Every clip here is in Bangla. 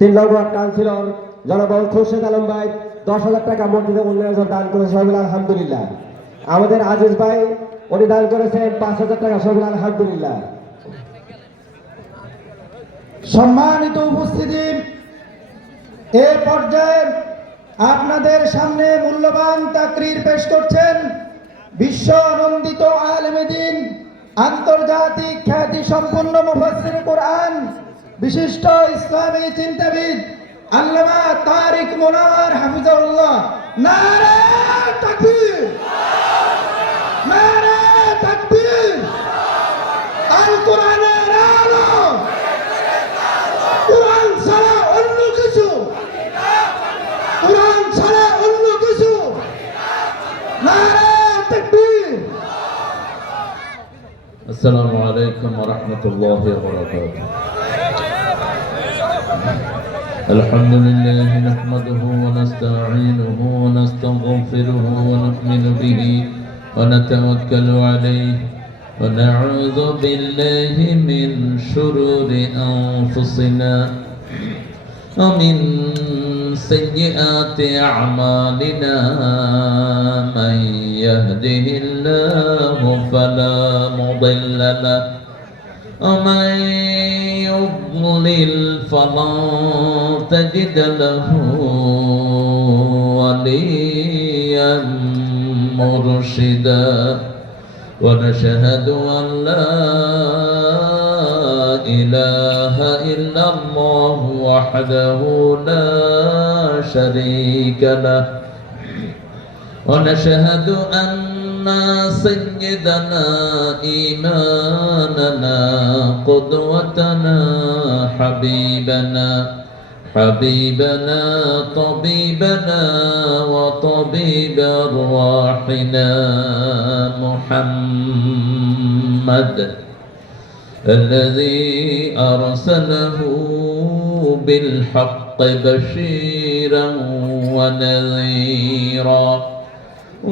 3 নং ওয়ার্ড কাউন্সিলর জনবল খুরশেদ আলম ভাই 10,000 টাকা মসজিদের উন্নয়নের দান করেছে, সবাই আলহামদুলিল্লাহ। আমাদের আজিজ ভাই উনি দান করেছেন 5,000 টাকা, সবাই আলহামদুলিল্লাহ। সম্মানিত উপস্থিতি, এ পর্যায়ে আপনাদের সামনে মূল্যবান তাকরীর পেশ করছেন বিশ্ব আনন্দিত আলেমে দ্বীন, আন্তর্জাতিক খ্যাতি সম্পন্ন মুফাসসির কোরআন, বিশিষ্ট ইসলামী চিন্তাবিদ আল্লামা তারিক মুনাওয়ার হাফিজাহুল্লাহ। নারে তাকবীর, নারে তাকবীর। আল কোরআনের আলো, কোরআন ছাড়া অন্য কিছু, কোরআন ছাড়া অন্য কিছু। নারে তাকবীর। السلام عليكم ورحمة الله وبركاته. الحمد لله نحمده ونستعينه ونستغفره ونؤمن به ونتوكل عليه ونعوذ بالله من شرور أنفسنا ومن سيئات أعمالنا. من يهده الله فلا مضل له ومن يضلل فلا تجد له وليا مرشدا. ونشهد أن لا إله إلا الله وحده لا شريك له. ونشهد أن سيدنا إمامنا قدوتنا حبيبنا طبيبنا وطبيب أرواحنا محمد الذي أرسله بالحق بشيرا ونذيرا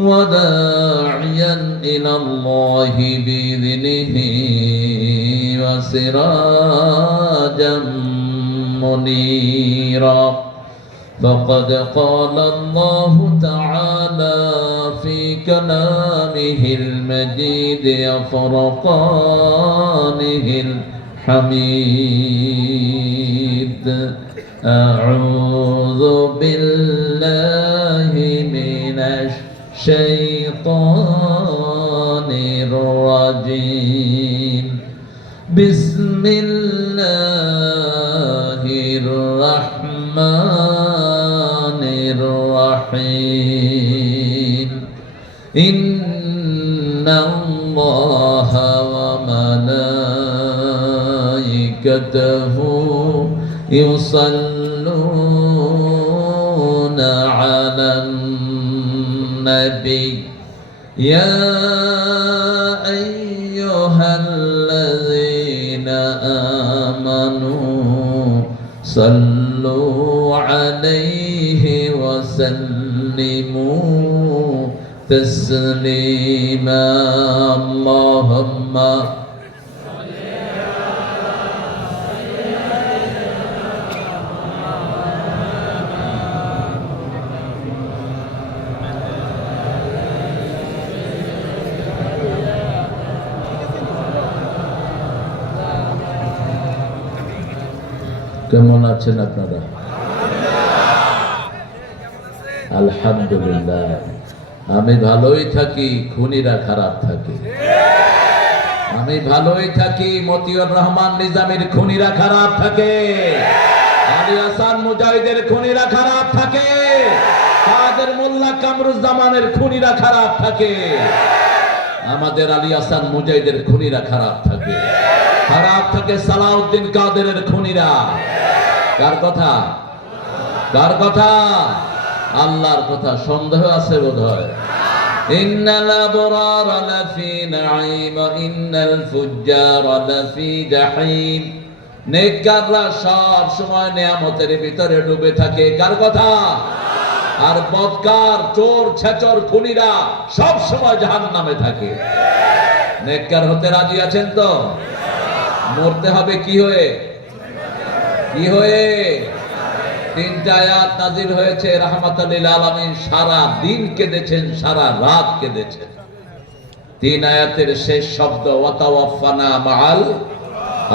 وداعيا إلى الله بإذنه وسراجا منيرا. فقد قال الله تعالى في كلامه المجيد وفرقانه الحميد: أعوذ بالله من الشيطان الرجيم. بسم الله الرحمن الرحيم. إن الله وملائكته يصلون على النبي يا أيها الذين آمنوا صلوا عليه وسلموا تسليما. اللهم কেমন আছেন আপনারা? আলহামদুলিল্লাহ। আমি ভালোই থাকি, খুনিরা খারাপ থাকে। আমি ভালোই থাকি, মতিউর রহমান নিজামীর খুনিরা খারাপ থাকে, আলী হাসান মুজাহিদের খুনিরা খারাপ থাকে, কাদের মোল্লা কামরুজ্জামানের খুনিরা খারাপ থাকে, আমাদের আলী হাসান মুজাহিদের খুনিরা খারাপ থাকে। খারাপ থাকে সালাউদ্দিন কাদেরের খুনিরা। কার কথা? কার কথা? আল্লাহর কথা। সন্দেহ আছে বোধহয়। ইন্নাল আবরারা লাফি নাঈম ওয়া ইন্নাল ফুজ্জারা লাফি জাহিম। নেককাররা সব সময় নিয়ামতের ভিতরে ডুবে থাকে। কার কথা? আর বদকার, চোর, ছেচর, খুনিরা সব সময় জাহান্নামে থাকে। নেককার হতে রাজি আছেন তো? মরতে হবে কি হয়ে? কি হয়ে? তিনটা আয়াত নাজিল হয়েছে রাহমাতাল লিল আলামিন, সারা দিন কেঁদেছেন, সারা রাত কেঁদেছেন। তিন আয়াতের শেষ শব্দ ওয়াতাওয়াফানা মাআল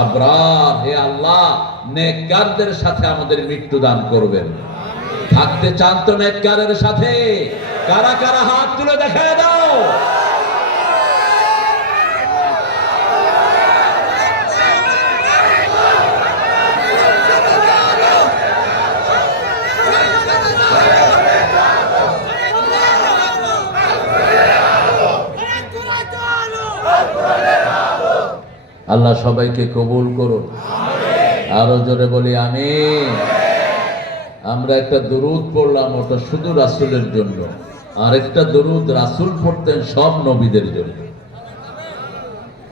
আবরার, হে আল্লাহ নেককারদের সাথে আমাদের মৃত্যু দান করবেন। থাকতে চান তো নেককারের সাথে? কারা কারা হাত তুলে দেখায় দাও। আল্লাহ সবাইকে কবুল করুন, আরো জোরে বলি আমিন। আমরা একটা দরুদ পড়লাম, ওটা শুধু রাসূলের জন্য, আর একটা দরুদ রাসূল পড়তেন সব নবীদের জন্য,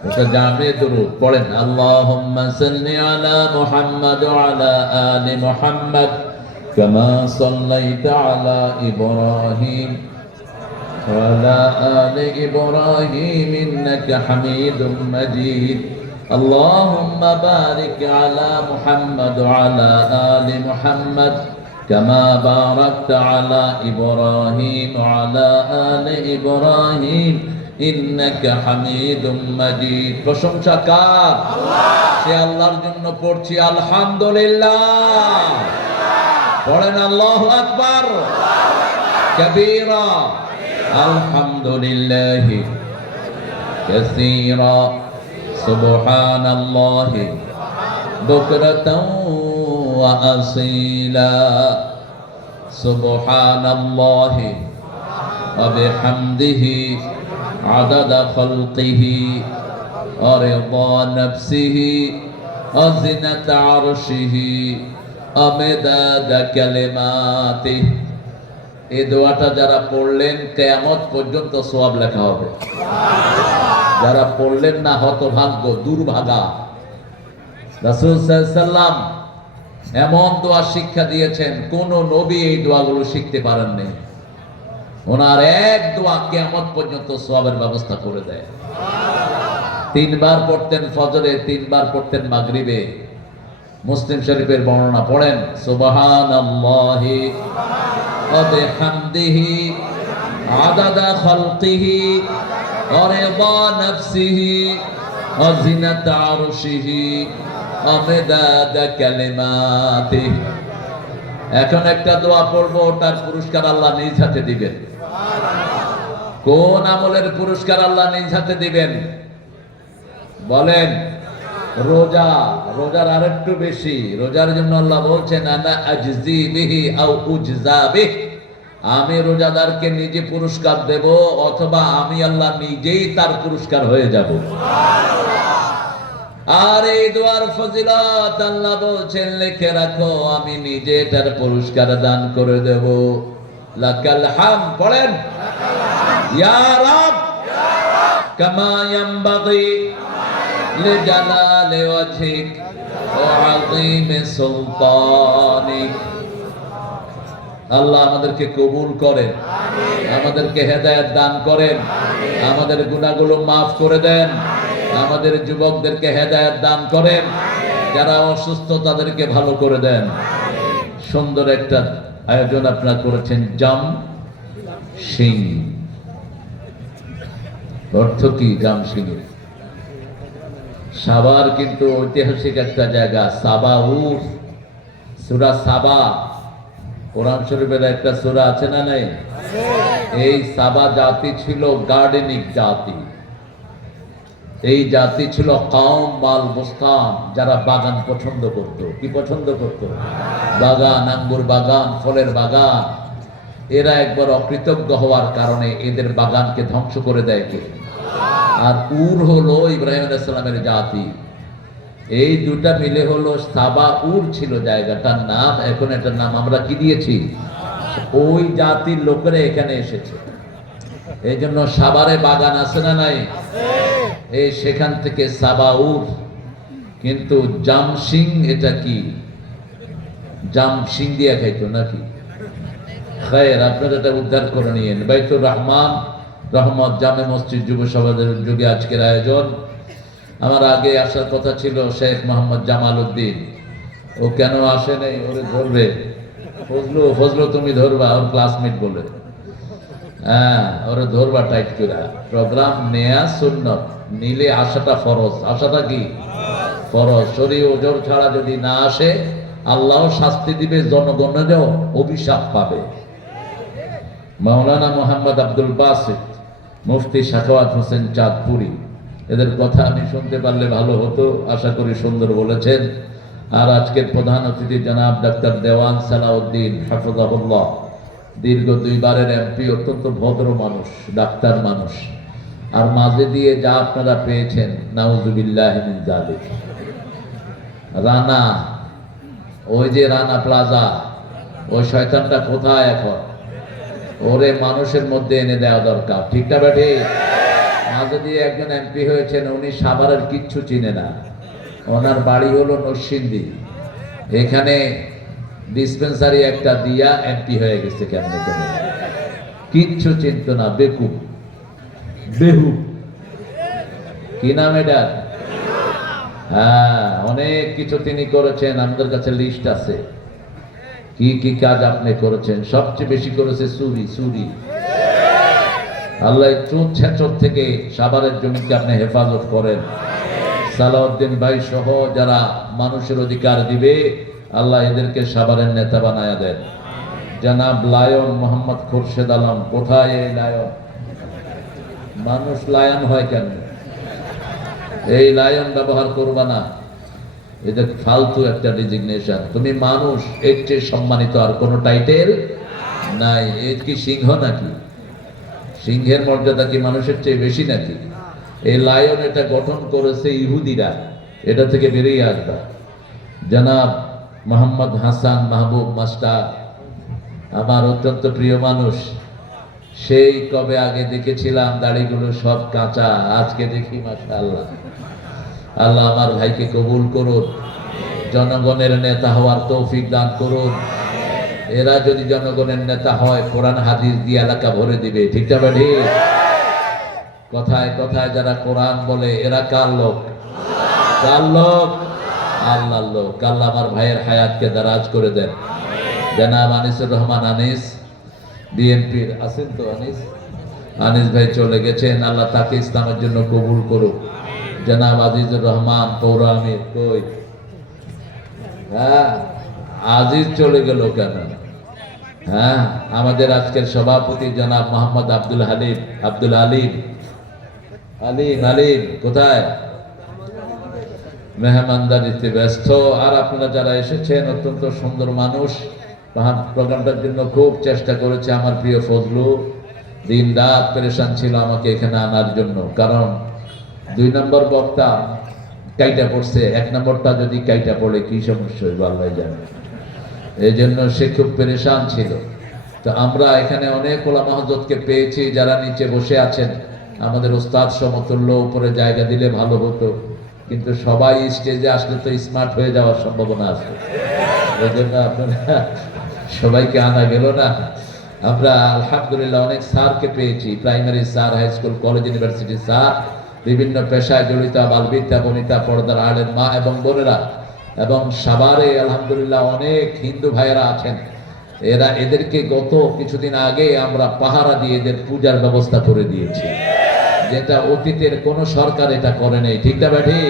ওটা জামে দরুদ। পড়েন আল্লাহুম্মা সাল্লি আলা মুহাম্মাদ ওয়া আলা আলি মুহাম্মাদ কামা সাল্লাইতা আলা ইব্রাহিম ওয়া আলা আলি ইব্রাহিম ইন্নাকা হামিদুম মাজিদ। আল্লাহুম্মা বারিক আলা মুহাম্মাদ ওয়া আলা আলি মুহাম্মাদ কামা বারাকতা আলা ইব্রাহিম ওয়া আলা আলি ইব্রাহিম ইন্নাকা হামিদুম মাজিদ। প্রশংসা কার? আল্লাহ। সে আল্লাহর জন্য পড়ছি আলহামদুলিল্লাহ। পড়েন আল্লাহু আকবার কবীরা, আলহামদুলিল্লাহি কাসীরা, সুবহানাল্লাহি বুকরাতাও ওয়া আসীলা, সুবহানাল্লাহি ওয়া বিহামদিহি عدد خلقه ورضا نفسه وزنة عرشه ومداد كلماته। এই দোয়াটা যারা পড়লেন কিয়ামত পর্যন্ত সওয়াব লেখা হবে। যারা পড়লেন না হতভাগ্য, দুর্ভাগা। রাসূল সাল্লাল্লাহু আলাইহি সাল্লাম এমন দোয়া শিক্ষা দিয়েছেন, কোন নবী এই দোয়াগুলো শিখতে পারেননি। ওনার এক দোয়া কিয়ামত পর্যন্ত সওয়াবের ব্যবস্থা করে দেয়। তিনবার পড়তেন ফজরে, তিনবার পড়তেন মাগরিবে। মুসলিম শরীফের বর্ণনা পড়েন সুবহানাল্লাহি ওয়া বিহামদিহি আদাদা খালকিহি ওয়া রিদা নাফসিহি ওয়া জিনাতা আরশিহি ওয়া মিদাদা কালিমাতিহি। এখন একটা দোয়া পড়বো, ওটার পুরস্কার আল্লাহ নিজ হাতে দিবেন। কোন আমলের পুরস্কার আল্লাহ নিজ হাতে দিবেন বলেন? রোজা। রোজার আরেকটু বেশি। রোজার জন্য আল্লাহ বলছেন আনা আজজি বিহি আও উজজা বিহি, আমি রোজাদারকে নিজে পুরস্কার দেব অথবা আমি আল্লাহ নিজেই তার পুরস্কার হয়ে যাব। আর এই দোয়ার ফজিলত আল্লাহ বলছেন লিখে রাখো, আমি নিজে এটার পুরস্কার দান করে দেব। লাকাল হাম, পড়েন ইয়া রাব কামা ইয়ানবাগি লিজালালি ওয়াজহিক ওয়া আযীমি সুলতানিক। আল্লাহ আমাদেরকে কবুল করেন, আমাদেরকে হেদায়েত দান করেন, আমাদের গুনাহগুলো মাফ করে দেন, আমাদের যুবকদেরকে হেদায়েত দান করেন, যারা অসুস্থ তাদেরকে ভালো করে দেন। সুন্দর একটা আয়োজন আপনারা করেছেন, জাম সিং। অর্থ কি জাম সিং? সাবার কিন্তু ঐতিহাসিক একটা জায়গা, সাবাউর, সূরা সাবা, কোরআন শরীফের একটা সূরা আছে না নাই? এই সাবা জাতি ছিল গার্ডেনিক জাতি। এই জাতি ছিল কাউম মাল বুস্তান, যারা বাগান পছন্দ করত। কি পছন্দ করত? বাগান, আঙ্গুর বাগান, ফলের বাগান। এরা একবার অকৃতজ্ঞ হওয়ার কারণে এদের বাগানকে ধ্বংস করে দেয় কে? আর উর হলো ইব্রাহিম আলাইহিস সালামের জাতি। এই দুটা মিলে হলো সাবা উর ছিল জায়গাটার নাম। এখন এটার নাম আমরা কি দিয়েছি? ওই জাতির লোকেরা এখানে এসেছে, এই জন্য সাবারে বাগান আছে না নাই? এই সেখান থেকে সাবাউর। কিন্তু জামসিং এটা কি? জামসিং দিয়ে খাইতো নাকি? খায়ের, আপনারা এটা উদ্ধার করে নিয়েন। বাইতুর রহমান রহমত জামে মসজিদ যুব সভাদের যুগে আজকের আয়োজন। আমার আগে আসার কথা ছিল শেখ মোহাম্মদ জামাল উদ্দিন, ও কেন আসে নাই? ওরে ধরবে ফজলু ফজলু তুমি ধরবা, ওর ক্লাসমেট বলে। হ্যাঁ, ওরে ধরবা টাইট করে। প্রোগ্রাম নেয়া সুন্নত, নিলে আসাটা ফরজ। আসাটা কি ফরজ। শরীর ওজোর ছাড়া যদি না আসে আল্লাহ শাস্তি দিবে, জনগণেরও অভিশাপ পাবে। মাওলানা মোহাম্মদ আব্দুল বাসিত, মুফতি সাখাওয়াত হোসেন চাঁদপুরি, এদের কথা আমি শুনতে পারলে ভালো হতো। আশা করি সুন্দর বলেছেন। আর আজকের প্রধান অতিথি জনাব ডাক্তার দেওয়ান সালাউদ্দিন হাফিজাহুল্লাহ, দীর্ঘ 2 বারের এমপি, অত্যন্ত ভদ্র মানুষ, ডাক্তার মানুষ। আর মাঝে দিয়ে যা আপনারা পেয়েছেন, নাউজুবিল্লাহি মিন যালিক। রানা, ওই যে রানা প্লাজা, ওই শয়তানটা কোথায় এখন? ওরে মানুষের মধ্যে এনে দেওয়া দরকার, ঠিক না বেঠি? মাঝে দিয়ে একজন এমপি হয়েছেন, উনি সাভারের কিচ্ছু চিনে না। ওনার বাড়ি হলো নরসিংদী। এখানে ডিসপেন্সারি একটা দিয়া এমপি হয়ে গেছে। কেমনে কেমন কিচ্ছু চিনত না, বেকুব বেহু। কি নাম এটা? হ্যাঁ, অনেক কিছু তিনি করেছেন, আমাদের কাছে লিস্ট আছে কি কি কাজ আপনি করেছেন। সবচেয়ে বেশি করেছে চুরি। চুরি আল্লাহ চোর ছেচর থেকে সাভারের জমিকে আপনি হেফাজত করেন। সালাউদ্দিন ভাই সহ যারা মানুষের অধিকার দিবে, আল্লাহ এদেরকে সাভারের নেতা বানায়া দেন। জনাব লায়ন মোহাম্মদ খোরশেদ আলম, কোথায় এই লায়ন? মানুষ লায়ন হয় কেন? এই লায়ন ব্যবহার করবা না, এটা ফালতু একটা ডিজিগনেশন। তুমি মানুষ, এর চেয়ে সম্মানিত আর কোনো টাইটেল নাই। এর কি সিংহ নাকি? সিংহের মর্যাদা কি মানুষের চেয়ে বেশি নাকি? এই লায়ন এটা গঠন করেছে ইহুদিরা, এটা থেকে বেরিয়ে আসবা। জনাব মোহাম্মদ হাসান মাহবুব মাস্টার, আমার অত্যন্ত প্রিয় মানুষ। সেই কবে আগে দেখেছিলাম দাড়িগুলো সব কাঁচা, আজকে দেখি মাশাআল্লাহ। আল্লাহ আমার ভাইকে কবুল করুন, জনগণের নেতা হওয়ার তৌফিক দান করুন। এরা যদি জনগণের নেতা হয়, কোরআন হাদিস দিয়ে এলাকা ভরে দিবে, ঠিক না বেঠি? কথায় কথায় যারা কোরআন বলে, এরা কার লোক? কার লোক? আল্লাহর লোক। আল্লাহ আমার ভাইয়ের হায়াতকে দারাজ করে দেন। জনাব আনিসুর রহমান আনিস, বিএনপির আছেন তো? আনিস ভাই চলে গেছেন, আল্লাহ তাকে ইসলামের জন্য কবুল করুক। জনাব আজিজুর রহমান পৌর আমির, কই? হ্যাঁ, আজিজ চলে গেল কেন? হ্যাঁ, আমাদের আজকের সভাপতি জনাব মোহাম্মদ আব্দুল হালিম, আব্দুল আলিম, আলিম কোথায়? মেহমানদারিতে ব্যস্ত। আর আপনারা যারা এসেছেন, অত্যন্ত সুন্দর মানুষ। প্রোগ্রামটার জন্য খুব চেষ্টা করেছে আমার প্রিয় ফজলু, দিন রাত পেরেশান ছিল আমাকে এখানে আনার জন্য। কারণ 2 নম্বর বক্তা কাইটা পড়ছে, 1 নম্বরটা যদি কাইটা পড়ে কি সমস্যা হইব আল্লাহ জানে। এই জন্য সে খুব পেরেশান ছিল। তো আমরা এখানে অনেক ওলামা হযরতকে পেয়েছি যারা নিচে বসে আছেন। আমাদের ওস্তাদ সমতুল্য, উপরে জায়গা দিলে ভালো হতো, কিন্তু সবাই স্টেজে আসলে তো স্মার্ট হয়ে যাওয়ার সম্ভাবনা আছে। এই জন্য আপনারা সবাইকে আনা গেল না। আমরা আলহামদুলিল্লাহ অনেক স্যারকে পেয়েছি, primary sir, high school, college, university sir, বিভিন্ন পেশায় জড়িত বালবিদ্যা, বনিতা, পর্দার আড়ের মা এবং বোনেরা। এবং সাভারে আলহামদুলিল্লাহ অনেক হিন্দু ভাইয়েরা আছেন। এদেরকে গত কিছুদিন আগে আমরা পাহারা দিয়ে এদের পূজার ব্যবস্থা করে দিয়েছি, যেটা অতীতের কোন সরকার এটা করে নেই, ঠিক না বেঠি?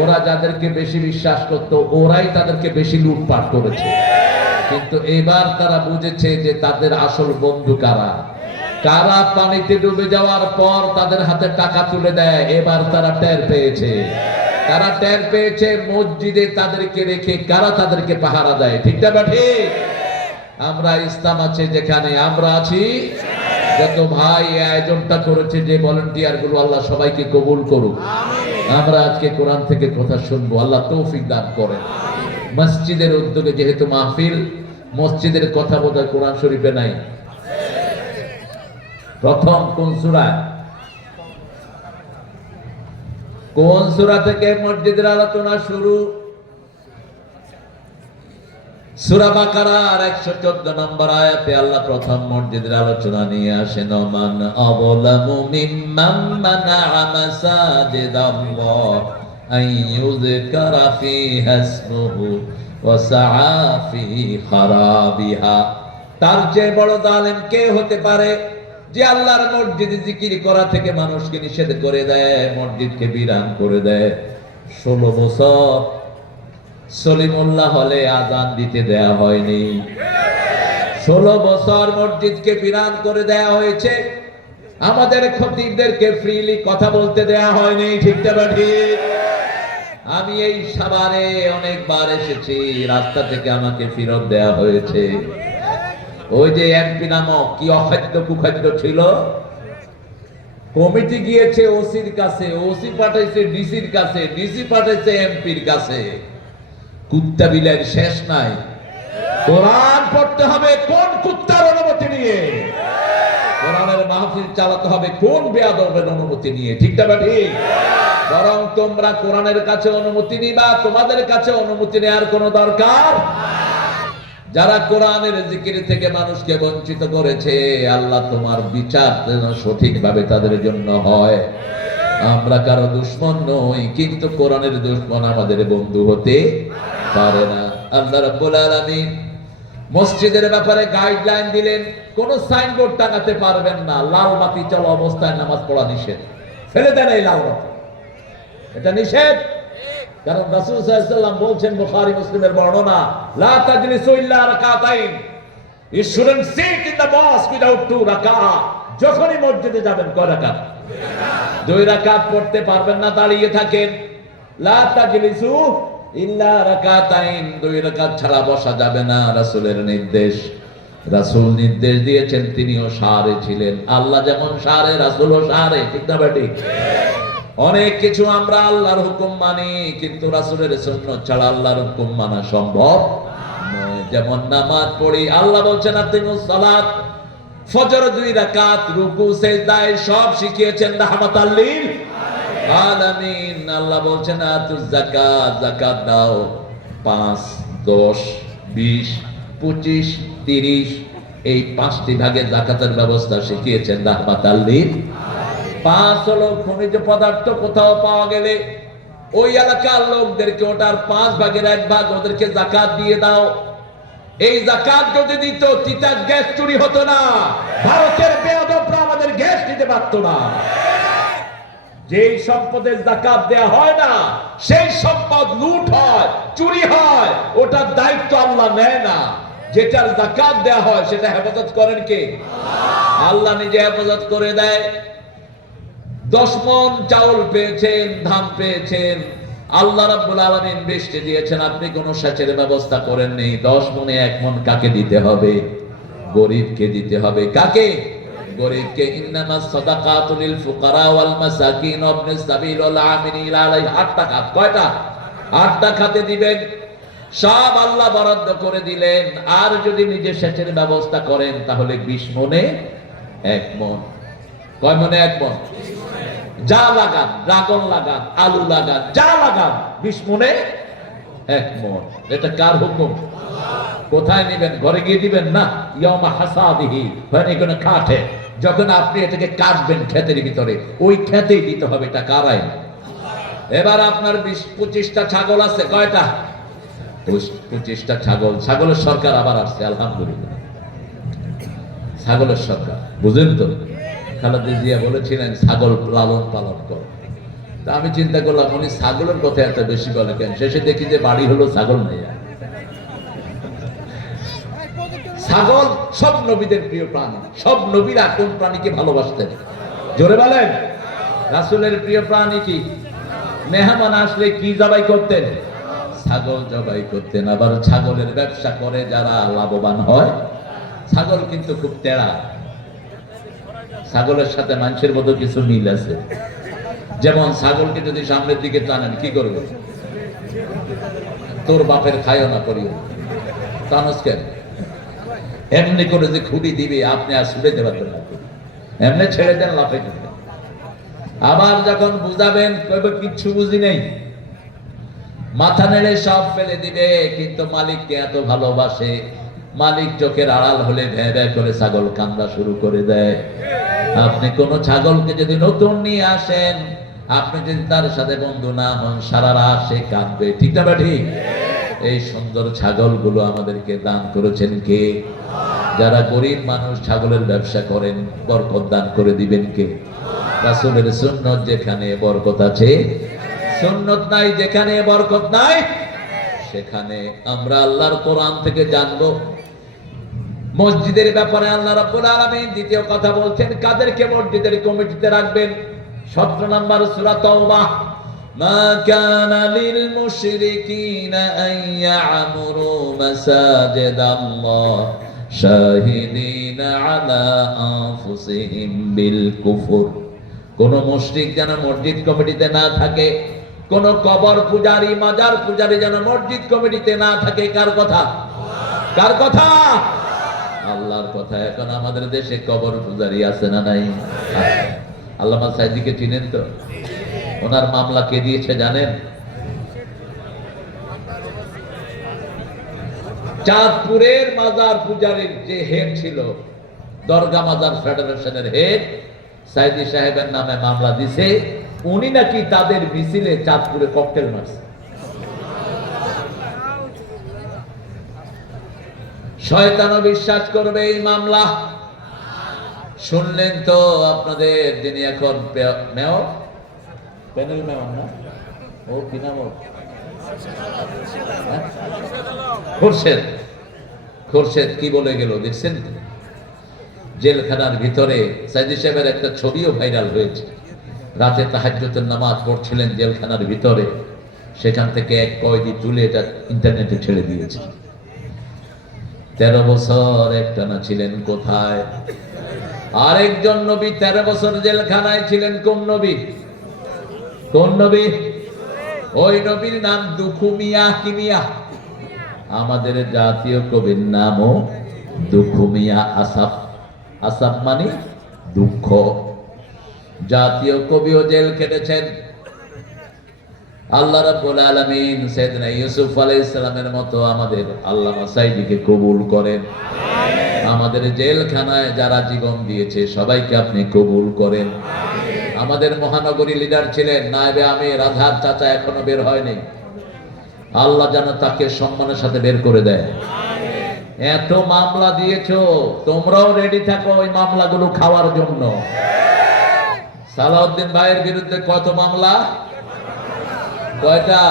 ওরা যাদেরকে বেশি বিশ্বাস করতো, ওরাই তাদেরকে বেশি লুটপাট করেছে। কিন্তু এবার তারা বুঝেছে যে তাদের আসল বন্ধু কারা। কারা পানিতে ডুবে যাওয়ার পর তাদের হাতে টাকা তুলে দেয়, এবার তারা টের পেয়েছে। তারা টের পেয়েছে মসজিদে তাদেরকে রেখে কারা তাদেরকে পাহারা দেয়, ঠিক না বেঠি? আমরা ইসলাম আছে যেখানে, আমরা আছি। যত ভাই এই আয়োজনটা করেছে, যে ভলান্টিয়ার গুলো, আল্লাহ সবাইকে কবুল করুক। আমরা আজকে কোরআন থেকে কথা শুনবো, আল্লাহ তৌফিক দান করেন। মসজিদের উদ্যোগে যেহেতু মাহফিল, মসজিদের কথা বোধহয় কোরআন শরীফে নাই। প্রথম কোন সূরা? কোন সূরা থেকে মসজিদের আলোচনা শুরু? সূরা বাকারার 114 নম্বর আয়াতে আল্লাহ প্রথম মসজিদের আলোচনা নিয়ে আসেন। মান আযলামু মিম্মান মানাআ মাসাজিদাল্লাহ আন ইউযকারা ফীহা ইসমুহু ওয়া সাআ ফী খারাবিহা। তার চেয়ে বড় জালেম কে হতে পারে যে আল্লাহর মসজিদে জিকির করা থেকে মানুষকে নিষেধ করে দেয়, মসজিদকে বিরান করে দেয়। 16 বছর সলিমুল্লাহ হলে আজান দিতে দেয়া হয়নি, 16 বছর মসজিদকে বিরান করে দেয়া হয়েছে। আমাদের খতিবদেরকে ফ্রিলি কথা বলতে দেয়া হয়নি, ঠিক না ঠিক? আমি এই সাভারে অনেকবার এসেছি, রাস্তা থেকে আমাকে ফেরত দেয়া হয়েছে। ওই যে এমপি নামক কি অখাদ্য কুখাদ্য ছিল, কমিটি গিয়েছে ওসির কাছে, ওসি পাঠাইছে ডিসির কাছে, ডিসি পাঠাইছে এমপির কাছে। কুত্তা বিলের শেষ নাই। কোরআন পড়তে হবে কোন কুত্তার অনুমতি নিয়ে? কোরআনের মাহফিল চালাতে হবে কোন বেয়াদবের অনুমতি নিয়ে? ঠিক না ঠিক? বরং তোমরা কোরআনের কাছে অনুমতি নিবা, তোমাদের কাছে অনুমতি নেওয়ার কোনো দরকার। যারা কোরআনের জিকির থেকে মানুষকে বঞ্চিত করেছে, আল্লাহ তোমার বিচার যেন সঠিকভাবে তাদের জন্য হয়। আমরা কারো দুশমন নই, কিন্তু কোরআনের দুশমন আমাদের বন্ধু হতে পারে না। আল্লাহ রাব্বুল আলামিন মসজিদের ব্যাপারে গাইডলাইন দিলেন, কোন সাইনবোর্ড টাঙাতে পারবেন না, লাল বাতি চলা অবস্থায় নামাজ পড়া নিষেধ। ফেলে দেন এই লাল বাতি, এটা নিষেধ। কারণ রাসূল সাল্লাল্লাহু আলাইহি ওয়াসাল্লাম বলছেন, বুখারী মুসলিমের বর্ণনা, লা তাজলিসু ইল্লা রাকাতাইন, you shouldn't sit in the mosque without 2 রাকাত। যখনই মসজিদে যাবেন কয় রাকাত? 2 রাকাত পড়তে পারবেন না, দাঁড়িয়ে থাকেন। লা তাজলিসু ইল্লা রাকাতাইন, 2 রাকাত ছাড়া বসা যাবে না, রাসূলের নির্দেশ। রাসূল নির্দেশ দিয়েছেন, তিনিও শারে ছিলেন। আল্লাহ যেমন শারে, রাসূলও শারে, ঠিক না ঠিক? অনেক কিছু আমরা আল্লাহর হুকুম মানি, কিন্তু রাসূলের সুন্নাত ছাড়া আল্লাহর হুকুম মানা সম্ভব নয়। যেমন নামাজ পড়ি, আল্লাহ বলছেন আতিমুস সালাত, ফজর 2 রাকাত, রুকু সিজদায় সব শিখিয়েছেন রাহমাতাল লিল আলামিন। আল্লাহ বলছেন আতুজ যাকাত, যাকাত দাও, 5, 10, 20, 25, 30, এই 5টি ভাগে যাকাতের ব্যবস্থা শিখিয়েছেন রাহমাতাল লিল। 5 হলো খনিজ পদার্থ কোথাও পাওয়া গেলে ওই এলাকার লোকদেরকে ওটার 5 ভাগের 1 ভাগ ওদেরকে যাকাত দিয়ে দাও। এই যাকাত যদি দিত, তিতাস গ্যাস চুরি হতো না, ভারতের বেয়াদবরা আমাদের গ্যাস দিতে পারতো না। যেই সম্পদের যাকাত দেয়া হয় না, সেই সম্পদ লুট হয়, চুরি হয়, ওটার দায়িত্ব আল্লাহ নেয় না। যেটার যাকাত দেয়া হয় সেটা হেফাজত করেন কে? আল্লাহ নিজে হেফাজত করে দেয়। 10 মণ চাউল পেয়েছেন, ধান পেয়েছেন, আল্লাহ রাব্বুল আলামিন বৃষ্টি দিয়েছেন, আপনি কোনো সেচের ব্যবস্থা করেননি। 10 মণে 1 মণ কাকে দিতে হবে? গরিবকে দিতে হবে। কাকে? গরিবকে। ইন্নামাস সাদাকাতু লিল ফুকারা ওয়াল মাসাকিন ওয়া ইবনিস সাবিল ওয়াল আমিলিনা আলাইহা। 8টা খাত। কয়টা? 8টা খাতে দিবেন। সব আল্লাহ বরাদ্দ করে দিলেন। আর যদি নিজে সেচের ব্যবস্থা করেন তাহলে 20 মণে 1 মণ। কয় মণে 1 মণ? যা লাগান, ড্রাগন লাগান, আলু লাগান, যা লাগান, 20 মণে 1 মণ। এটা কার হুকুম? কোথায় নেবেন? ঘরে গিয়ে দিবেন না। ইয়ামা হাসাদিহি, মানে কোনো কাঠে যখন আপনি এটাকে কাটবেন ক্ষেতের ভিতরে, ওই ক্ষেতেই দিতে হবে। এটা কার আইন? এবার আপনার 20-25টা ছাগল আছে। কয়টা? 25টা ছাগল। ছাগলের সরকার আবার আসছে, আলহামদুলিল্লাহ। ছাগলের সরকার, বুঝেন তো? খালেদা জিয়া বলেছিলেন ছাগল লালন পালন করো। তা আমি চিন্তা করলাম, উনি ছাগলের কথা এত বেশি বলে কেন? শেষে দেখি যে বাড়ি হলো ছাগল নেই। ছাগল সব নবীদের প্রিয় প্রাণী। সব নবীরা কোন প্রাণীকে ভালোবাসতেন? জোরে বলেন। রাসূলের প্রিয় প্রাণী কি? মেহমান আসলে কি জবাই করতেন? ছাগল জবাই করতেন। আবার ছাগলের ব্যবসা করে যারা লাভবান হয়, ছাগল কিন্তু খুব তেড়া। ছাগলের সাথে মানুষের মতো কিছু মিল আছে। যেমন ছাগলকে যদি সামনের দিকে টানেন, কি করবে? তোর বাপের খায়ও না করিও, টানস কেন? এমনি করে যে খুঁটি দিবে, আপনি আর ছুটে দেবেন না, এমনি ছেড়ে দেন, লাফে করবে। আবার যখন বুঝাবেন, কইবে কিচ্ছু বুঝি নেই, মাথা নেড়ে সব ফেলে দিবে। কিন্তু মালিককে এত ভালোবাসে, মালিক চোখের আড়াল হলে ভ্যাঁ ভ্যাঁ করে ছাগল কান্দা শুরু করে দেয়। আপনি কোন ছাগলকে যদি নতুন নিয়ে আসেন, আপনি যদি তার সাথে বন্ধু না হন সারা রাত সে কাঁদবে, ঠিক না ঠিক? এই সুন্দর ছাগলগুলো আমাদেরকে দান করেছেন কে? যারা গরিব মানুষ ছাগলের ব্যবসা করেন, বরকত দান করে দিবেন কে? রাসূলের সুন্নত যেখানে বরকত আছে, সুন্নত নাই যেখানে বরকত নাই, সেখানে আমরা আল্লাহর কোরআন থেকে জানবো। মসজিদের ব্যাপারে আল্লাহ রাব্বুল আলামিন দ্বিতীয় কথা বলছেন কাদেরকে মসজিদের কমিটিতে রাখবেন। 17 নম্বর সূরা তাওবা, মা কানা লিল মুশরিকিনা আন ইয়া'মুরু মাসাজিদাল্লাহ শাহিদিনা আলা আনফুসিহিম বিল কুফর। কোন মুশরিক যেন মসজিদ কমিটিতে না থাকে, কোন কবর পূজারী মাজার পূজারী যেন মসজিদ কমিটিতে না থাকে। কার কথা? কার কথা? আল্লাহর কথা। এখন আমাদের দেশে কবর পূজারী আছে না নাই? আল্লামা সাইদিকে চিনেন তো? ওনার মামলা কে দিয়েছে জানেন? চাঁদপুরের মাজার পূজারীর যে হেড ছিল, দরগা মাজার ফেডারেশনের হেড, সাইদি সাহেবের নামে মামলা দিছে। উনি নাকি তাদের মিছিলে চাঁদপুরে ককটেল মারছে। শয়তানও বিশ্বাস করবে এই মামলা। শুনলেন তো আপনাদের যিনি এখন মেয়র, প্যানেল মেয়র না, ও কি নাম? খোরশেদ। খোরশেদ কি বলে গেল দেখছেন? জেলখানার ভিতরে সাইদি সাহেবের একটা ছবিও ভাইরাল হয়েছে। রাতে তাহাজ্জুদের নামাজ পড়ছিলেন জেলখানার ভিতরে, সেখান থেকে এক কয়েদি তুলে এটা ইন্টারনেটে ছেড়ে দিয়েছে। 13 বছর একটানা ছিলেন কোথায়? আরেকজন নবী 13 বছর জেলখানায় ছিলেন। কোন নবী? কোন নবী? ওই নবীর নাম দুখু মিয়া। কি মিয়া? আমাদের জাতীয় কবির নামও দুখু মিয়া আসাফ। আসাফ মানে দুঃখ। জাতীয় কবিও জেল কেটেছেন। আল্লাহ রাব্বুল আলামিন সাইয়েদনা ইউসুফ আলাইহিস সালামের মতো আমাদের আল্লামা সাইদিকে কবুল করেন। আমাদের জেলখানায় যারা জীবন দিয়েছে সবাইকে আপনি কবুল করেন। আমাদের মহানগরী লিডার ছিলেন নায়েবে আমির রাধার চাচা, এখনো বের হয়নি। আল্লাহ যেন তাকে সম্মানের সাথে বের করে দেয়। এত মামলা দিয়েছো, তোমরাও রেডি থাকো ওই মামলাগুলো খাওয়ার জন্য। সালাউদ্দিন ভাইয়ের বিরুদ্ধে কত মামলা? কয়টা?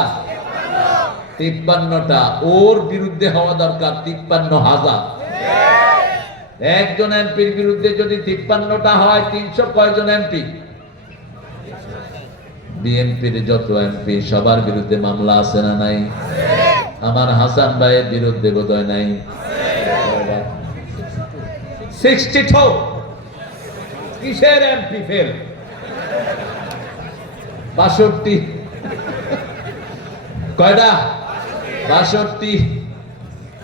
53টা। ওর বিরুদ্ধে হওয়া দরকার 53,000। একজন এমপির বিরুদ্ধে যদি 53টা হয়, 300 কয়জন এমপি? বিএনপির যত এমপি সবার বিরুদ্ধে মামলা আছে না নাই? আমার হাসান ভাইয়ের বিরুদ্ধে বোধহয় নাই। 62 কিসের এমপি ফেল? 62 কয়টা? 62।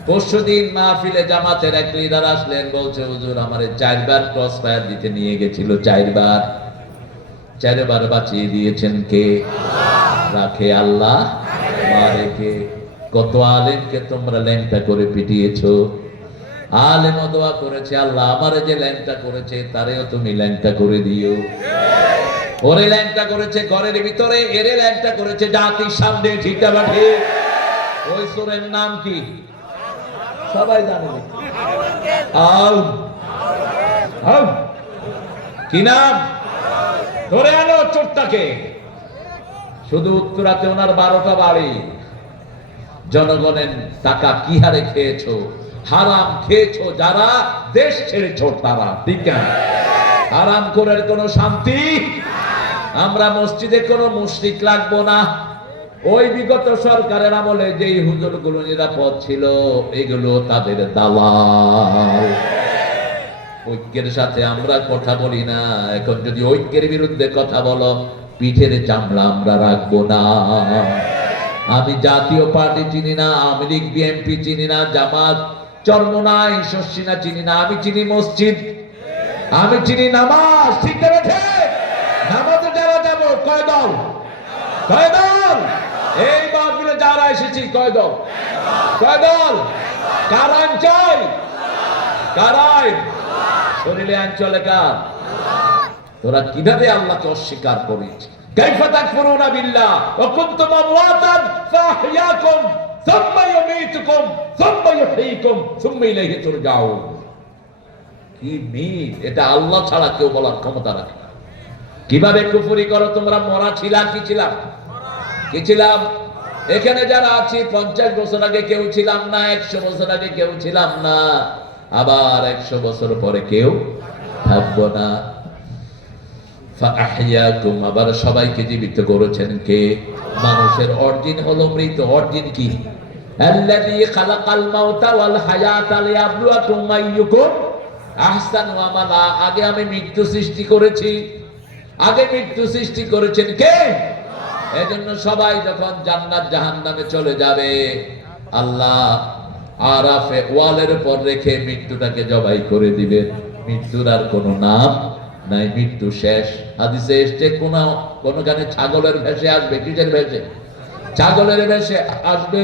পরশুদিন মাহফিলে জামাতের এক লিডার আসলেন, বলছে হুজুর আমারে 4 বার ক্রস ফায়ার দিতে নিয়ে গেছিল। 4 বার বাঁচিয়ে দিয়েছেন কে? রাখে আল্লাহ, মারে কে? কত আলেমকে তোমরা ল্যাংটা করে পিটিয়েছো। আলেম দোয়া করেছে, আল্লাহ আমারে যে ল্যাংটা করেছে তারেও তুমি ল্যাংটা করে দিও। ওরে ল্যাংটা করেছে ঘরের ভিতরে, এরে ল্যাংটা করেছে জাতির সামনে, ঠিক না ঠিক? ওই সূরার নাম কি? সবাই জানে কি নাম? ধরে আনো চোরটাকে। শুধু উত্তরাতে ওনার 12টা বাড়ি। জনগণের টাকা কি হারে খেয়েছো, হারাম খেয়েছো যারা, দেশ ছেড়েছো তারা, ঠিক না? হারাম করে কোনো শান্তি। আমরা মসজিদে কোনো মুশরিক লাগবো না। ওই বিগত সরকারের আমলে যেই হুজুরগুলো নিরাপদ ছিল, এগুলো তাদের দালাল। ঐক্যের সাথে আমরা কথা বলি না। এখন যদি ঐক্যের বিরুদ্ধে কথা বলো, পিঠের চামড়া আমরা রাখবো না। আমি জাতীয় পার্টি চিনি না, আওয়ামী লীগ বিএনপি চিনি না, জামাত চরমনাই শস্যিনা চিনি না। আমি চিনি মসজিদ, আমি চিনি নামাজ, ঠিক না? নামাজে যারা যাবো কয় দল? কয় দল? এই মাহফিলে যারা এসেছি কয় দল? কয় দল? কার আইন চাই? কার আইন? শরীরে আইন চলে কার? তোরা কিভাবে আল্লাহকে অস্বীকার করিস? কাইফা তাকফুরুনা বিল্লাহ ওয়া কুনতুম আমওয়াতান ফাহইয়াকুম সুম্মা ইউমীতুকুম সুম্মা ইউহয়ীকুম সুম্মা ইলাইহি তুরজাউন। কি মিথ! এটা আল্লাহ ছাড়া কেউ বলার ক্ষমতা রাখে না। কিভাবে কুফরি করো তোমরা? মরা ছিলাম, কি ছিলাম? কি ছিলাম? এখানে যারা আছি 50 বছর আগে কেউ ছিলাম না, 100 বছর আগে কেউ ছিলাম না, আবার 100 বছর পরে কেউ থাকবো না। ফাআহইয়াকুম, আবার সবাইকে জীবিত করেছেন কে? মানুষের অরিজিন হলো মৃত। অরিজিন কি? আল্লাযী খালাকাল মাউতা ওয়াল হায়াতা লিয়াবলুয়াকুম আইয়ুকুম আহসানু আমালা। আগে আমি মৃত্যু সৃষ্টি করেছি। আগে মৃত্যু সৃষ্টি করেছেন কে? এজন্য সবাই যখন জান্নাত জাহান্নামে চলে যাবে, আল্লাহ আরাফে ওয়ালের উপর রেখে মৃত্যুটাকে জবাই করে দিবে। মৃত্যুর আর কোনো নাম নাই, মৃত্যু শেষ। হাদিসে এসছে কোনখানে ছাগলের ভেষে আসবে। কিসের ভেষে? ছাগলের ভেষে আসবে,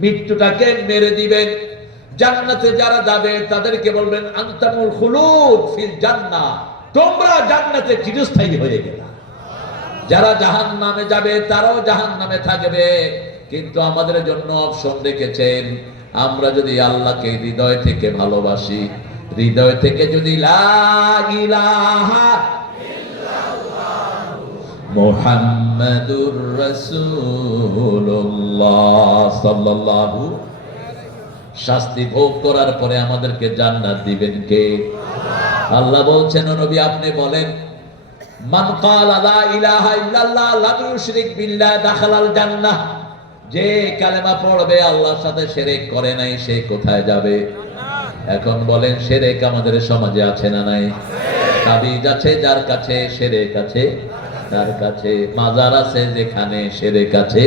মৃত্যুটাকে মেরে দিবেন। জান্নাতে যারা যাবে তাদেরকে বলবেন আনতামুল খুলুদ ফিল জান্নাহ, তোমরা জান্নাতে চিরস্থায়ী হয়ে গেলে। যারা জাহান্নামে যাবে তারাও জাহান্নামে থাকবে। কিন্তু আমাদের জন্য অপশন রেখেছেন, আমরা যদি আল্লাহকে হৃদয় থেকে ভালোবাসি, হৃদয় থেকে যদি লা ইলাহা ইল্লাল্লাহ মুহাম্মাদুর রাসূলুল্লাহ সাল্লাল্লাহু, শাস্তি ভোগ করার পরে আমাদেরকে জান্নাত দিবেন কে? আল্লাহ বলছেন, নবী আপনি বলেন, মান ক্বালা লা ইলাহা ইল্লাল্লাহ লাম ইউশরিক বিল্লাহ দাখালাল জান্নাহ। যে কালেমা পড়বে আল্লাহর সাথে শিরক করে নাই, সে কোথায় যাবে? এখন বলেন, শিরক আমাদের সমাজে আছে না নাই? তাবিজ আছে যার কাছে, শিরক আছে তার কাছে। মাজার আছে যেখানে, শিরক আছে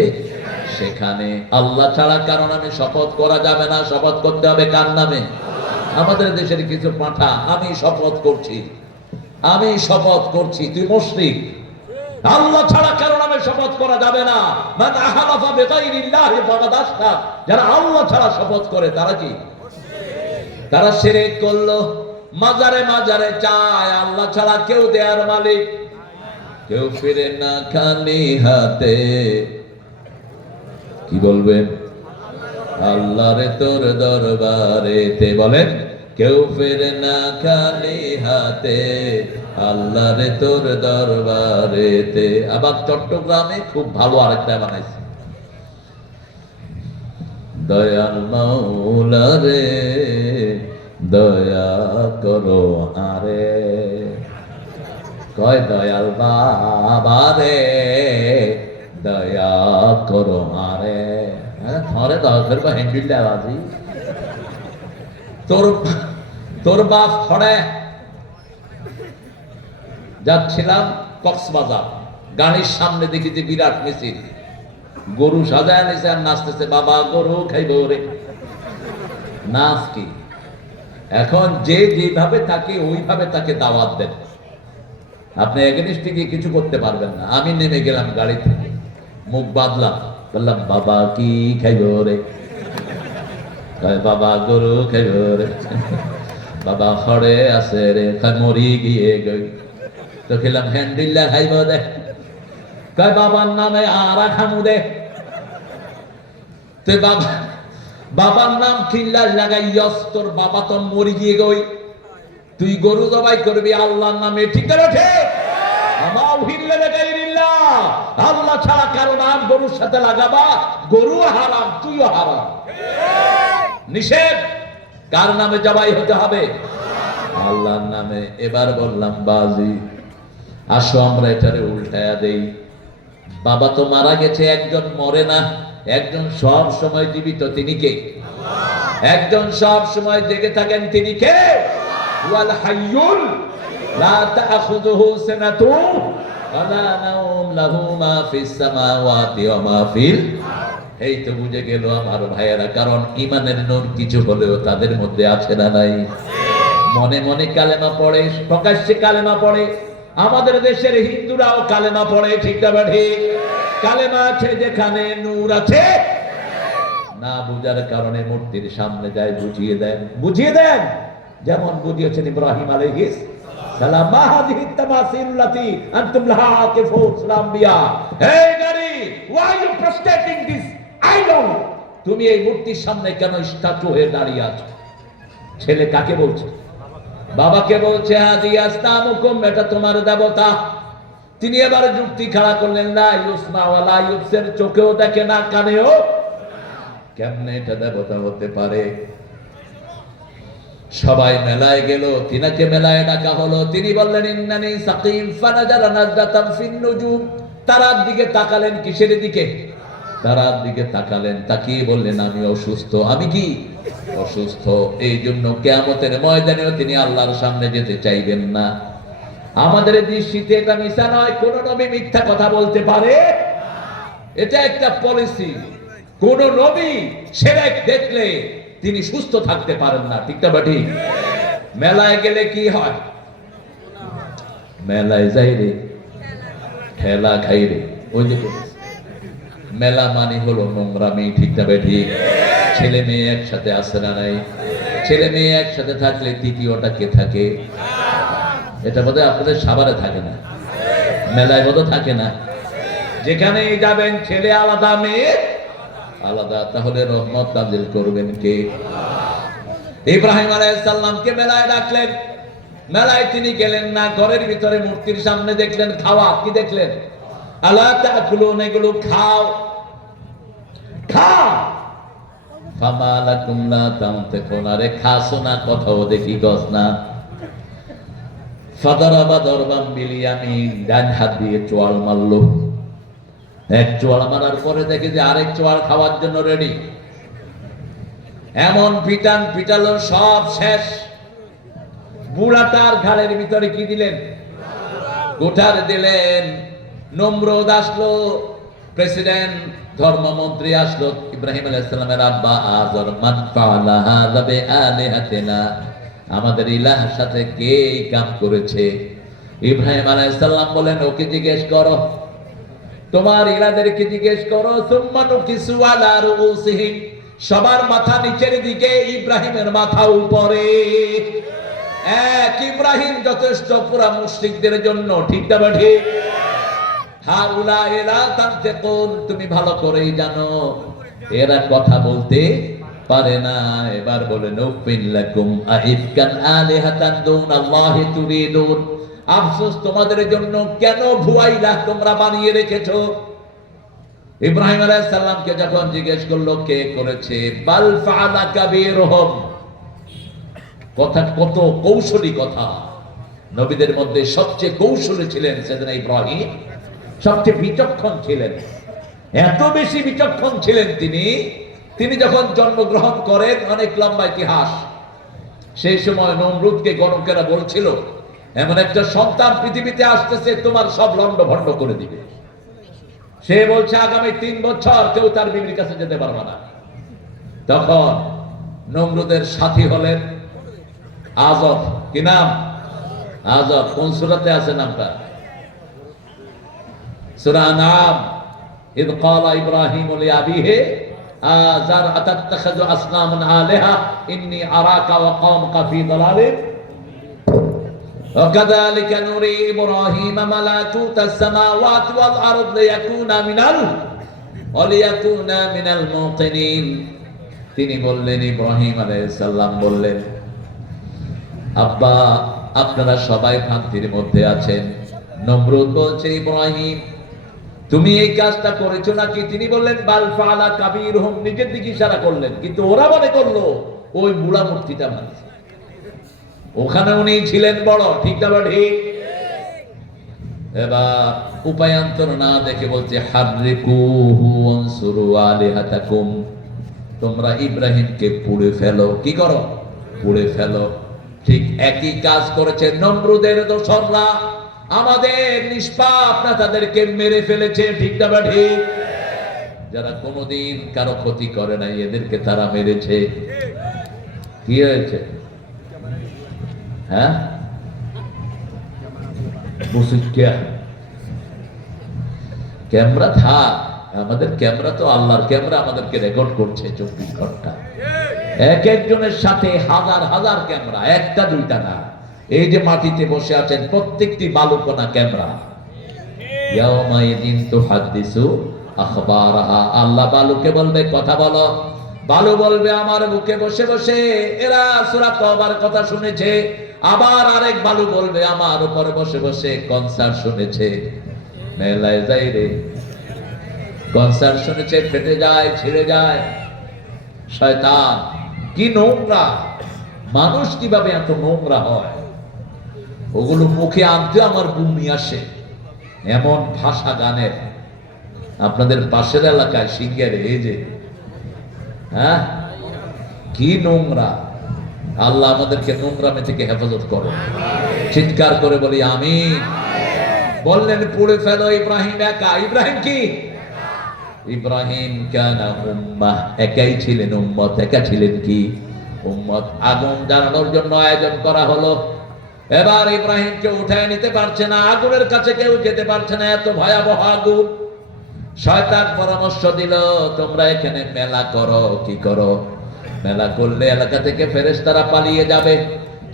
সেখানে। আল্লাহ ছাড়া কারো নামে শপথ করা যাবে না। শপথ করতে হবে কার নামে? আমাদের দেশের কিছু পাঁঠা, আমি শপথ করছি, আমি শপথ করছি, তুই মুশরিক। আল্লাহ ছাড়া কারো নামে শপথ করা যাবে না। মান আহলাফা বিগাইরিল্লাহি ফাকাদ আশরাক। যারা আল্লাহ ছাড়া শপথ করে তারা কি? তারা শিরক করলো। মাজারে মাজারে চায়, আল্লাহ ছাড়া কেউ দেয়ার মালিক। কেউ ফিরে না খালি হাতে। কি বলবেন? আল্লাহরে তোর দরবারেতে, বলেন, কেউ ফেরে না খালি হাতে, আল্লাহরে তোর দরবারেতে। আবার চট্টগ্রামে খুব ভালো আরেকটা বানাইছে, দয়াল মাওলা রে দয়া করো আরে, কয় দয়াল বাবা রে দয়া করো আরে। হ্যাঁ, থরে দয়া করবা হ্যান্ডিল বাজি। তোর বাপ খড়ে। যাচ্ছিলাম কক্সবাজার, গাড়ির সামনে দেখি যে বিরাট মিছিল, গরু সাজায় নিছে আর নাচতেছে, বাবা গরু খাইব রে। নাচ কি? এখন যে যেভাবে থাকে ওইভাবে তাকে দাওয়াত দেন। আপনি এগেনিস্টে গিয়ে কিছু করতে পারবেন না। আমি নেমে গেলাম গাড়ি থেকে, মুখ বাঁধলাম, বললাম বাবা কি খাইব রে? বাবা গরু খাইব রে। বাবা খড়ে আছে রে, মরি গিয়ে গই তো খেলাম হ্যান্ডিল্লা খাইব দে। কয় বাবার নামে আরা খামু দে। তুই বাবার নাম খিল্লা লাগাইয়স, তোর বাবা তো মরি গিয়ে গই, তুই গরু জবাই করবি আল্লাহর নামে, ঠিক না? ঠিক। আল্লাহ ছাড়া কারো নাম গরুর সাথে লাগাবা, গরু হারাম, তুইও হারাম, নিষেধ। কার নামে জবাই হতে হবে? আল্লাহর নামে। এবার বললাম বাজি, আসো আমরা এটারে উল্টায়া দেই। বাবা তো মারা গেছে, একজন মরে না, একজন সব সময় জীবিত, তিনি কে? একজন সব সময় জেগে থাকেন, তিনি কে? ওয়াল হাইয়ুল লা তাখুযুহু সিনাতুন ওয়ালা নাওম লাহু মা ফিস সামাওয়াতি ওয়া মা ফিল। এই তো বুঝে গেল আমার ভাইয়েরা, কারণ ইমানের নূর কিছু হলেও তাদের মধ্যে আছে না নাই? মনে মনে কালেমা পড়ে, প্রকাশ্যে কালেমা পড়ে। আমাদের দেশের হিন্দুরাও কালেমা পড়ে, ঠিক না ঠিক? কালেমা আছে যেখানে নূর আছে। না বুঝার কারণে মূর্তির সামনে যায়, বুঝিয়ে দেন, বুঝিয়ে দেন। যেমন বুঝিয়েছেন ইব্রাহিম আলাইহিস সালাম মা হাযিহি তামাসিলুল্লাতি আনতুম লাহা আকিফুন সালাম বিয়া। এই নারী, why you prostrating this idol? তুমি এই মূর্তির সামনে কেন স্ট্যাচু হয়ে দাঁড়িয়ে আছো? ছেলে কাকে বলছে? বাবাকে বলছে হাযি আসনামুকুম, এটা তোমার দেবতা। তিনি এবার যুক্তি খাড়া করলেন, লা ইউসমা ওয়ালা ইউবসির, চোখেও দেখে না কানেও, কেমনে এটা দেবতা হতে পারে? সবাই মেলায় গেল, তিনাকে মেলায় ডাকা হলো। তিনি বললেন ইন্নানি সাকিম ফানাজারা নাজরাতাম ফিন নুজুম। তারার দিকে তাকালেন। কিসের দিকে? তারার দিকে তাকালেন, তাকিয়ে বললেন আমি অসুস্থ। আমি কি অসুস্থ? এই জন্য কিয়ামতের ময়দানেও তিনি আল্লাহর সামনে যেতে চাইবেন না। আমাদের দৃষ্টিতে এটা মিথ্যা নয়, কোন নবী মিথ্যা কথা বলতে পারে? এটা একটা পলিসি। কোন নবী শিরক দেখলে তিনি সুস্থ থাকতে পারেন না, ঠিক না ঠিক? মেলায় গেলে কি হয়? মেলায় যাই রে ঠেলা খাই রে, ওই যে মেলা মানে হলো নোংরামি, ঠিক না ঠিক? ছেলে মেয়ে একসাথে আসে না নাই? ছেলে মেয়ে একসাথে থাকলে তৃতীয়টা কে থাকে? এটা বোধহয় আপনাদের সাভারে থাকে না, মেলায় বোধহয় থাকে না। যেখানেই যাবেন ছেলে আলাদা মেয়ে আলাদা, তাহলে রহমত নাজিল করবেন কে? ইব্রাহিম আলাইহিস সালামকে মেলায় ডাকলেন, মেলায় তিনি গেলেন না। ঘরের ভিতরে মূর্তির সামনে দেখলেন খাওয়া। কি দেখলেন? আলা তাকুলুন, এগুলো খাও খাও। ফামা লাকুম লা তানতিকুন, আরে খাসো না, কথাও দেখি গস না। ফাদারাবা দরবাম বিল ইয়ামিন, ডান হাত দিয়ে চোয়াল মারলো। এক চোয়াল মারার পরে দেখে যে আরেক চোয়াল খাওয়ার জন্য রেডি। এমন পিটান পিটালো, সব শেষ। বুড়াটার ঘাড়ের ভিতরে কি দিলেন? কুঠার দিলেন। নমরুদ আসলো, প্রেসিডেন্ট, ধর্মমন্ত্রী আসলো। ইব্রাহিম আলাইহিস সালামের আব্বা আযর, মান ফাআলা হাযা বিআলিহাতিনা, আমাদের ইলাহের সাথে কে এই কাম করেছে? ইব্রাহিম আলাইহিস সালাম বলেন ওকে জিজ্ঞেস করো, তোমার ইলাদেরকে জিজ্ঞেস করো। সুম্মা নুকিসু আলা রুউসিহিম, সবার মাথা নিচের দিকে, ইব্রাহিমের মাথা উপরে। এক ইব্রাহিম যথেষ্ট পুরা মুশরিকদের জন্য, ঠিক না ঠিক? হাউলা এরা তানতিকুন, তুমি ভালো করেই জানো এরা কথা বলতে পারে না। এবার বলেন উফিন লাকুম আইফকান আলিহাতান দুনাল্লাহি তুরিদুন, আফসোস তোমাদের জন্য, কেন ভুয়া ইলাহ তোমরা বানিয়ে রেখেছো? ইব্রাহিম আলাইহিস সালামকে যখন জিজ্ঞেস করলো কে করেছে, বাল ফাআলা কাবীরুহুম, কথা কত কৌশলী কথা। নবীদের মধ্যে সবচেয়ে কৌশলী ছিলেন সাইয়েদনা ইব্রাহিম, সবচেয়ে বিচক্ষণ ছিলেন। এত বেশি বিচক্ষণ ছিলেন তিনি যখন জন্মগ্রহণ করেন, অনেক লম্বা ইতিহাস। সেই সময় নমরুদকে গণকেরা বলছিল এমন একটা সন্তান পৃথিবীতে আসতেছে, তোমার সব লন্ড ভন্ড করে দিবে। সে বলছে আগামী 3 বছর কেউ তার বিবির কাছে যেতে পারবে না। তখন নমরুদের সাথী হলেন আযর। কি নাম? আযর। কোন সূরাতে আছে নামটা? সূরা আনআম। ইদ ক্বালা ইব্রাহিমু লিআবিহি আযার আতাত্তাখিযু আসনামান আলিহা ইন্নী আরাকা ওয়া কওমাকা ফি দালালিন وكذلك نري إبراهيم ملكوت السماوات والأرض ليكون من الموقنين। তিনি বললেন, ইব্রাহিম আলাইহিস সালাম বললেন, আব্বা আপনারা সবাই ভ্রান্তির মধ্যে আছেন। নমরুদ বলছে ইব্রাহিম তুমি এই কাজটা করেছো নাকি? তিনি বললেন বাল ফাআলা কাবীরুহুম, নিজের দিকে ইশারা করলেন, কিন্তু ওরা মনে করলো ওই বুড়া মূর্তিটা বানিয়েছে। ওখানে উনি ছিলেন বড়, ঠিক না ঠিক? এবার উপায়ান্তর না দেখে বলছে হাররিকুহু ওয়ানসুরু আলিহাতাকুম, তোমরা ইব্রাহিমকে পুড়ে ফেলো। কি করো? পুড়ে ফেলো। ঠিক একই কাজ করেছে নমরুদের দোসররা, আমাদের নিষ্পাপ না তাদেরকে মেরে ফেলেছে, ঠিক না ঠিক? যারা কোনোদিন কারো ক্ষতি করে নাই এদেরকে তারা মেরেছে। কি হয়েছে? হ্যাঁ, ক্যামেরা থাক, আমাদের ক্যামেরা তো আল্লাহর ক্যামেরা, আমাদেরকে রেকর্ড করছে 24 ঘন্টা। এক একজনের সাথে হাজার হাজার ক্যামেরা, একটা দুইটা না, এই যে মাটিতে বসে আছেন প্রত্যেকটি বালুকণা ক্যামেরা। ইয়াউমাইদিন তুহাদ্দিসু আখবারাহা, আল্লাহ বালুকে বলবে কথা বলো। বালু বলবে আমার বুকে বসে বসে এরা সূরা তওবার কথা শুনেছে। আবার আরেক বালু বলবে আমার উপরে বসে বসে কনসার্ট শুনেছে। মেলায় যাই রে, কনসার্ট শুনেছে, ফেটে যায়, ছিঁড়ে যায়। শয়তান কি নোংরা, মানুষ কিভাবে এত নোংরা হয়, ওগুলো মুখে আনতে আমার বমি আসে। এমন ভাষা গানের আপনাদের পাশের এলাকায় সিঙ্গারে এই যে, হ্যাঁ কি নোংরা। আল্লাহ আমাদেরকে নোংরামে থেকে হেফাজত করো। চিৎকার করে বলি আমিন। বললেন পুড়ে ফেলো ইব্রাহিম একা। ইব্রাহিম কি? ইব্রাহিম কানা উম্মাহ, একাই ছিলেন উম্মত। একা ছিলেন কি? উম্মত। আগুন জ্বালানোর জন্য আয়োজন করা হলো। এবার ইব্রাহিমকে উঠায় নিতে পারছে না, আগুনের কাছে কেউ যেতে পারছে না, এত ভয়াবহ আগুন। শয়তান পরামর্শ দিল তোমরা এখানে মেলা করো। কি করো? মেলা করলে এলাকা থেকে ফেরেশতারা পালিয়ে যাবে।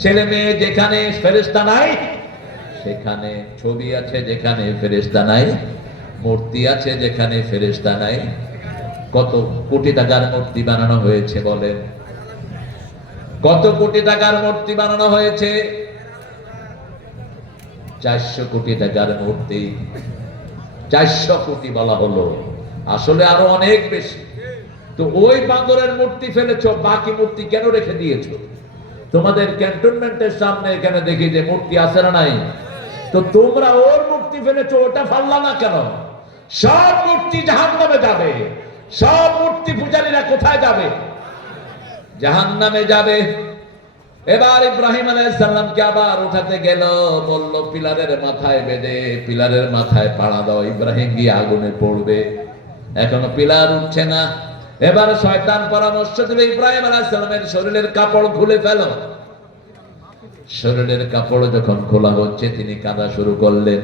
ছেলে মেয়ে যেখানে ফেরেশতা নাই সেখানে, ছবি আছে যেখানে ফেরেশতা নাই, মূর্তি আছে যেখানে ফেরেশতা নাই। কত কোটি টাকার মূর্তি বানানো হয়েছে বলেন? কত কোটি টাকার মূর্তি বানানো হয়েছে? 400 কোটি টাকার মূর্তি। 400 কোটি বলা হলো, আসলে আরো অনেক বেশি। তো ওই বান্দরের মূর্তি ফেলেছো, বাকি মূর্তি কেন রেখে দিয়েছো? তোমাদের ক্যান্টনমেন্টের সামনে এখানে দেখি যে মূর্তি আছে না নাই, তো তোমরা ওর মূর্তি ফেলেছো, ওটা ফাললা না কেন? সব মূর্তি জাহান্নামে যাবে। সব মূর্তি পূজারীরা কোথায় যাবে? জাহান্নামে যাবে। এবার ইব্রাহিম আলাইহিস সালামকে আবার উঠাতে গেল, বলল পিলারের মাথায় বেঁধে পিলারের মাথায় পাড়া দাও, ইব্রাহিম গিয়ে আগুনে পড়বে। এখনো পিলার উঠছে না। এবার শয়তান পরামর্শ দিল ইব্রাহিম আলাইহিস সালামের শরীরের কাপড় খুলে ফেলো। শরীরের কাপড় যখন খোলা হচ্ছে তিনি কাঁদা শুরু করলেন।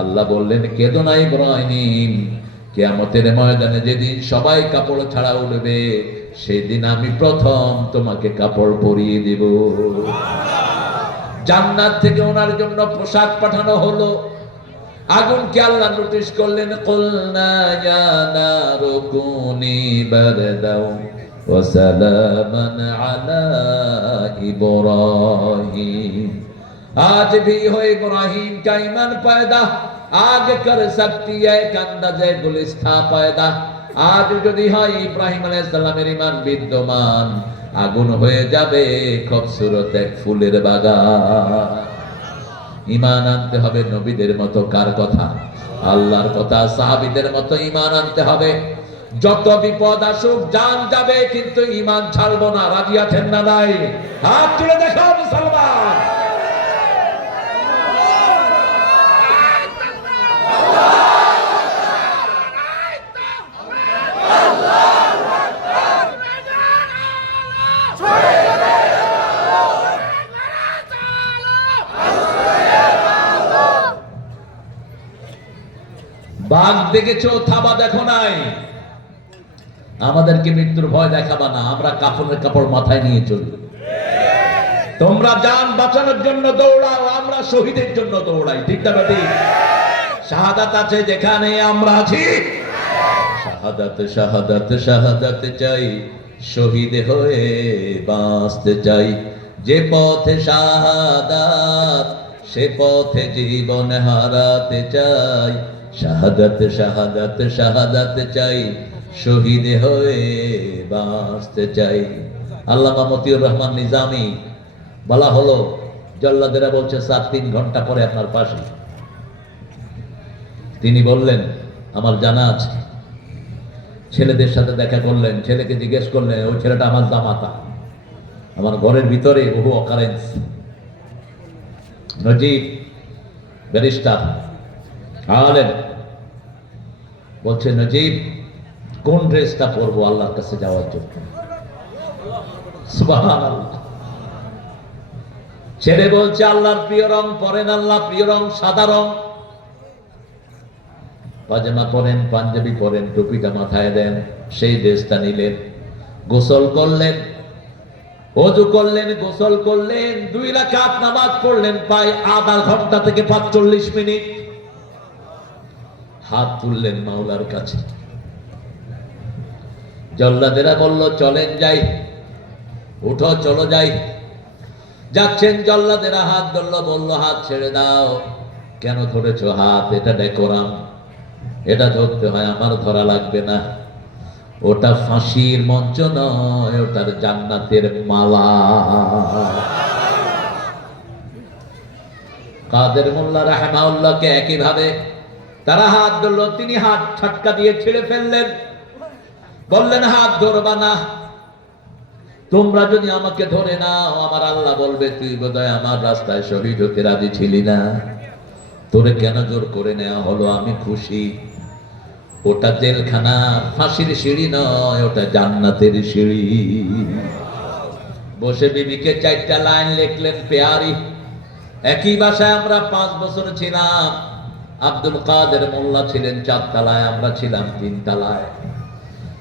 আল্লাহ বললেন কেঁদো না ইব্রাহিম, কিয়ামতের ময়দানে যেদিন সবাই কাপড় ছাড়া উঠবে সেদিন আমি প্রথম তোমাকে কাপড় পরিয়ে দেব। জান্নাত থেকে ওনার জন্য পোশাক পাঠানো হলো। আগুনকে আল্লাহ নোটিশ করলেন, কুলনা ইয়া নারু কুনি বারদাও ওয়া সালামান আলা ইব্রাহিম। आज भी हो इब्राहिम का ईमान पैदा, आगे कर सकती है अंदाज़े गुलिस्तां पैदा। आज যদি হয় ইব্রাহিম আলাইহিস সালামের ঈমান বিদ্যমান, আগুন হয়ে যাবে খুবসুরত এক ফুলের বাগান। ঈমান আনতে হবে নবীদের মতো। কার কথা? আল্লাহর কথা। সাহাবীদের মতো ঈমান আনতে হবে। যত বিপদ আসুক জান যাবে, কিন্তু ঈমান ছাড়বো না। রাজি আছেন না নাই? হাত তুলে দেখো মুসলমান। বাঘ দেখেছো, থাবা দেখো নাই। আমাদেরকে মৃত্যুর ভয় দেখাবা না। আমরা কাফনের কাপড় মাথায় নিয়ে চলি। তোমরা জান বাঁচানোর জন্য দৌড়াও, আমরা শহীদের জন্য দৌড়াই। ঠিক না ঠিক? শাহাদাত আছে যেখানে আমরা আছি। শাহাদাত শাহাদাত শাহাদাত চাই, শহীদ হয়ে বাঁচতে চাই। যে পথে শাহাদাত সে পথে জীবন হারাতে চাই। শাহাদাত শাহাদাত শাহাদাত চাই, শহীদ হয়ে বাঁচতে চাই। আল্লামা মতিউর রহমান নিজামী বলা হলো, জল্লাদেরা বলছে স্যার 3 ঘন্টা পরে আপনার পাশে। তিনি বললেন আমার জানা আছে। ছেলেদের সাথে দেখা করলেন, ছেলেকে জিজ্ঞেস করলেন, ওই ছেলেটা আমার জামাতা। আমার ঘরের ভিতরে বহু অকারেন্স। নজিব ব্যারিস্টার আলেম বলছে, নজিব কোন ড্রেসটা পরবো আল্লাহর কাছে যাওয়ার জন্য? সুবহানাল্লাহ। ছেলে বলছে আল্লাহর প্রিয় রং পরেন, আল্লাহ প্রিয় রং সাদা রং। পাজামা পরেন, পাঞ্জাবি পরেন, টুপিটা মাথায় দেন, সেই ড্রেসটা নিলেন। গোসল করলেন, ওযু করলেন, গোসল করলেন, 2 রাকাত নামাজ পড়লেন, প্রায় আধা ঘন্টা থেকে 45 মিনিট। হাত তুললেন মাওলার কাছে। জল্লাদেরা বলল চলেন যাই, উঠো চলো যাই। যাচ্ছেন জল্লাদেরা, হাত ধরলো, বলল হাত ছেড়ে দাও। কেন ধরেছো হাত? এটা ডেকোরাম, এটা ধরতে হয়, আমার ধরা লাগবে না। ওটা ফাঁসির মঞ্চ নয়, ওটার জান্নাতের মালা। কাদের মোল্লা রাহমাহুল্লাহকে একই ভাবে তারা হাত ধরলো, তিনি হাত ঝটকা দিয়ে ছেড়ে ফেললেন, বললেন হাত ধরবা না, তোমরা যদি আমাকে ধরে নাও আমার আল্লাহ বলবে তুই বোধহয় আমার রাস্তায় শহীদ হতে রাজি ছিলি না, তোরে কেন জোর করে নেওয়া হলো? আমি খুশি। ওটা জেলখানা, ফাঁসির সিঁড়ি নয়, ওটা জান্নাতের সিঁড়ি। বসে বিবিকে 4টা লাইন লিখলেন, পেয়ারি। একই বাসায় আমরা 5 বছর ছিলাম। আব্দুল কাদের মোল্লা ছিলেন 4 তলায়, আমরা ছিলাম 3 তলায়।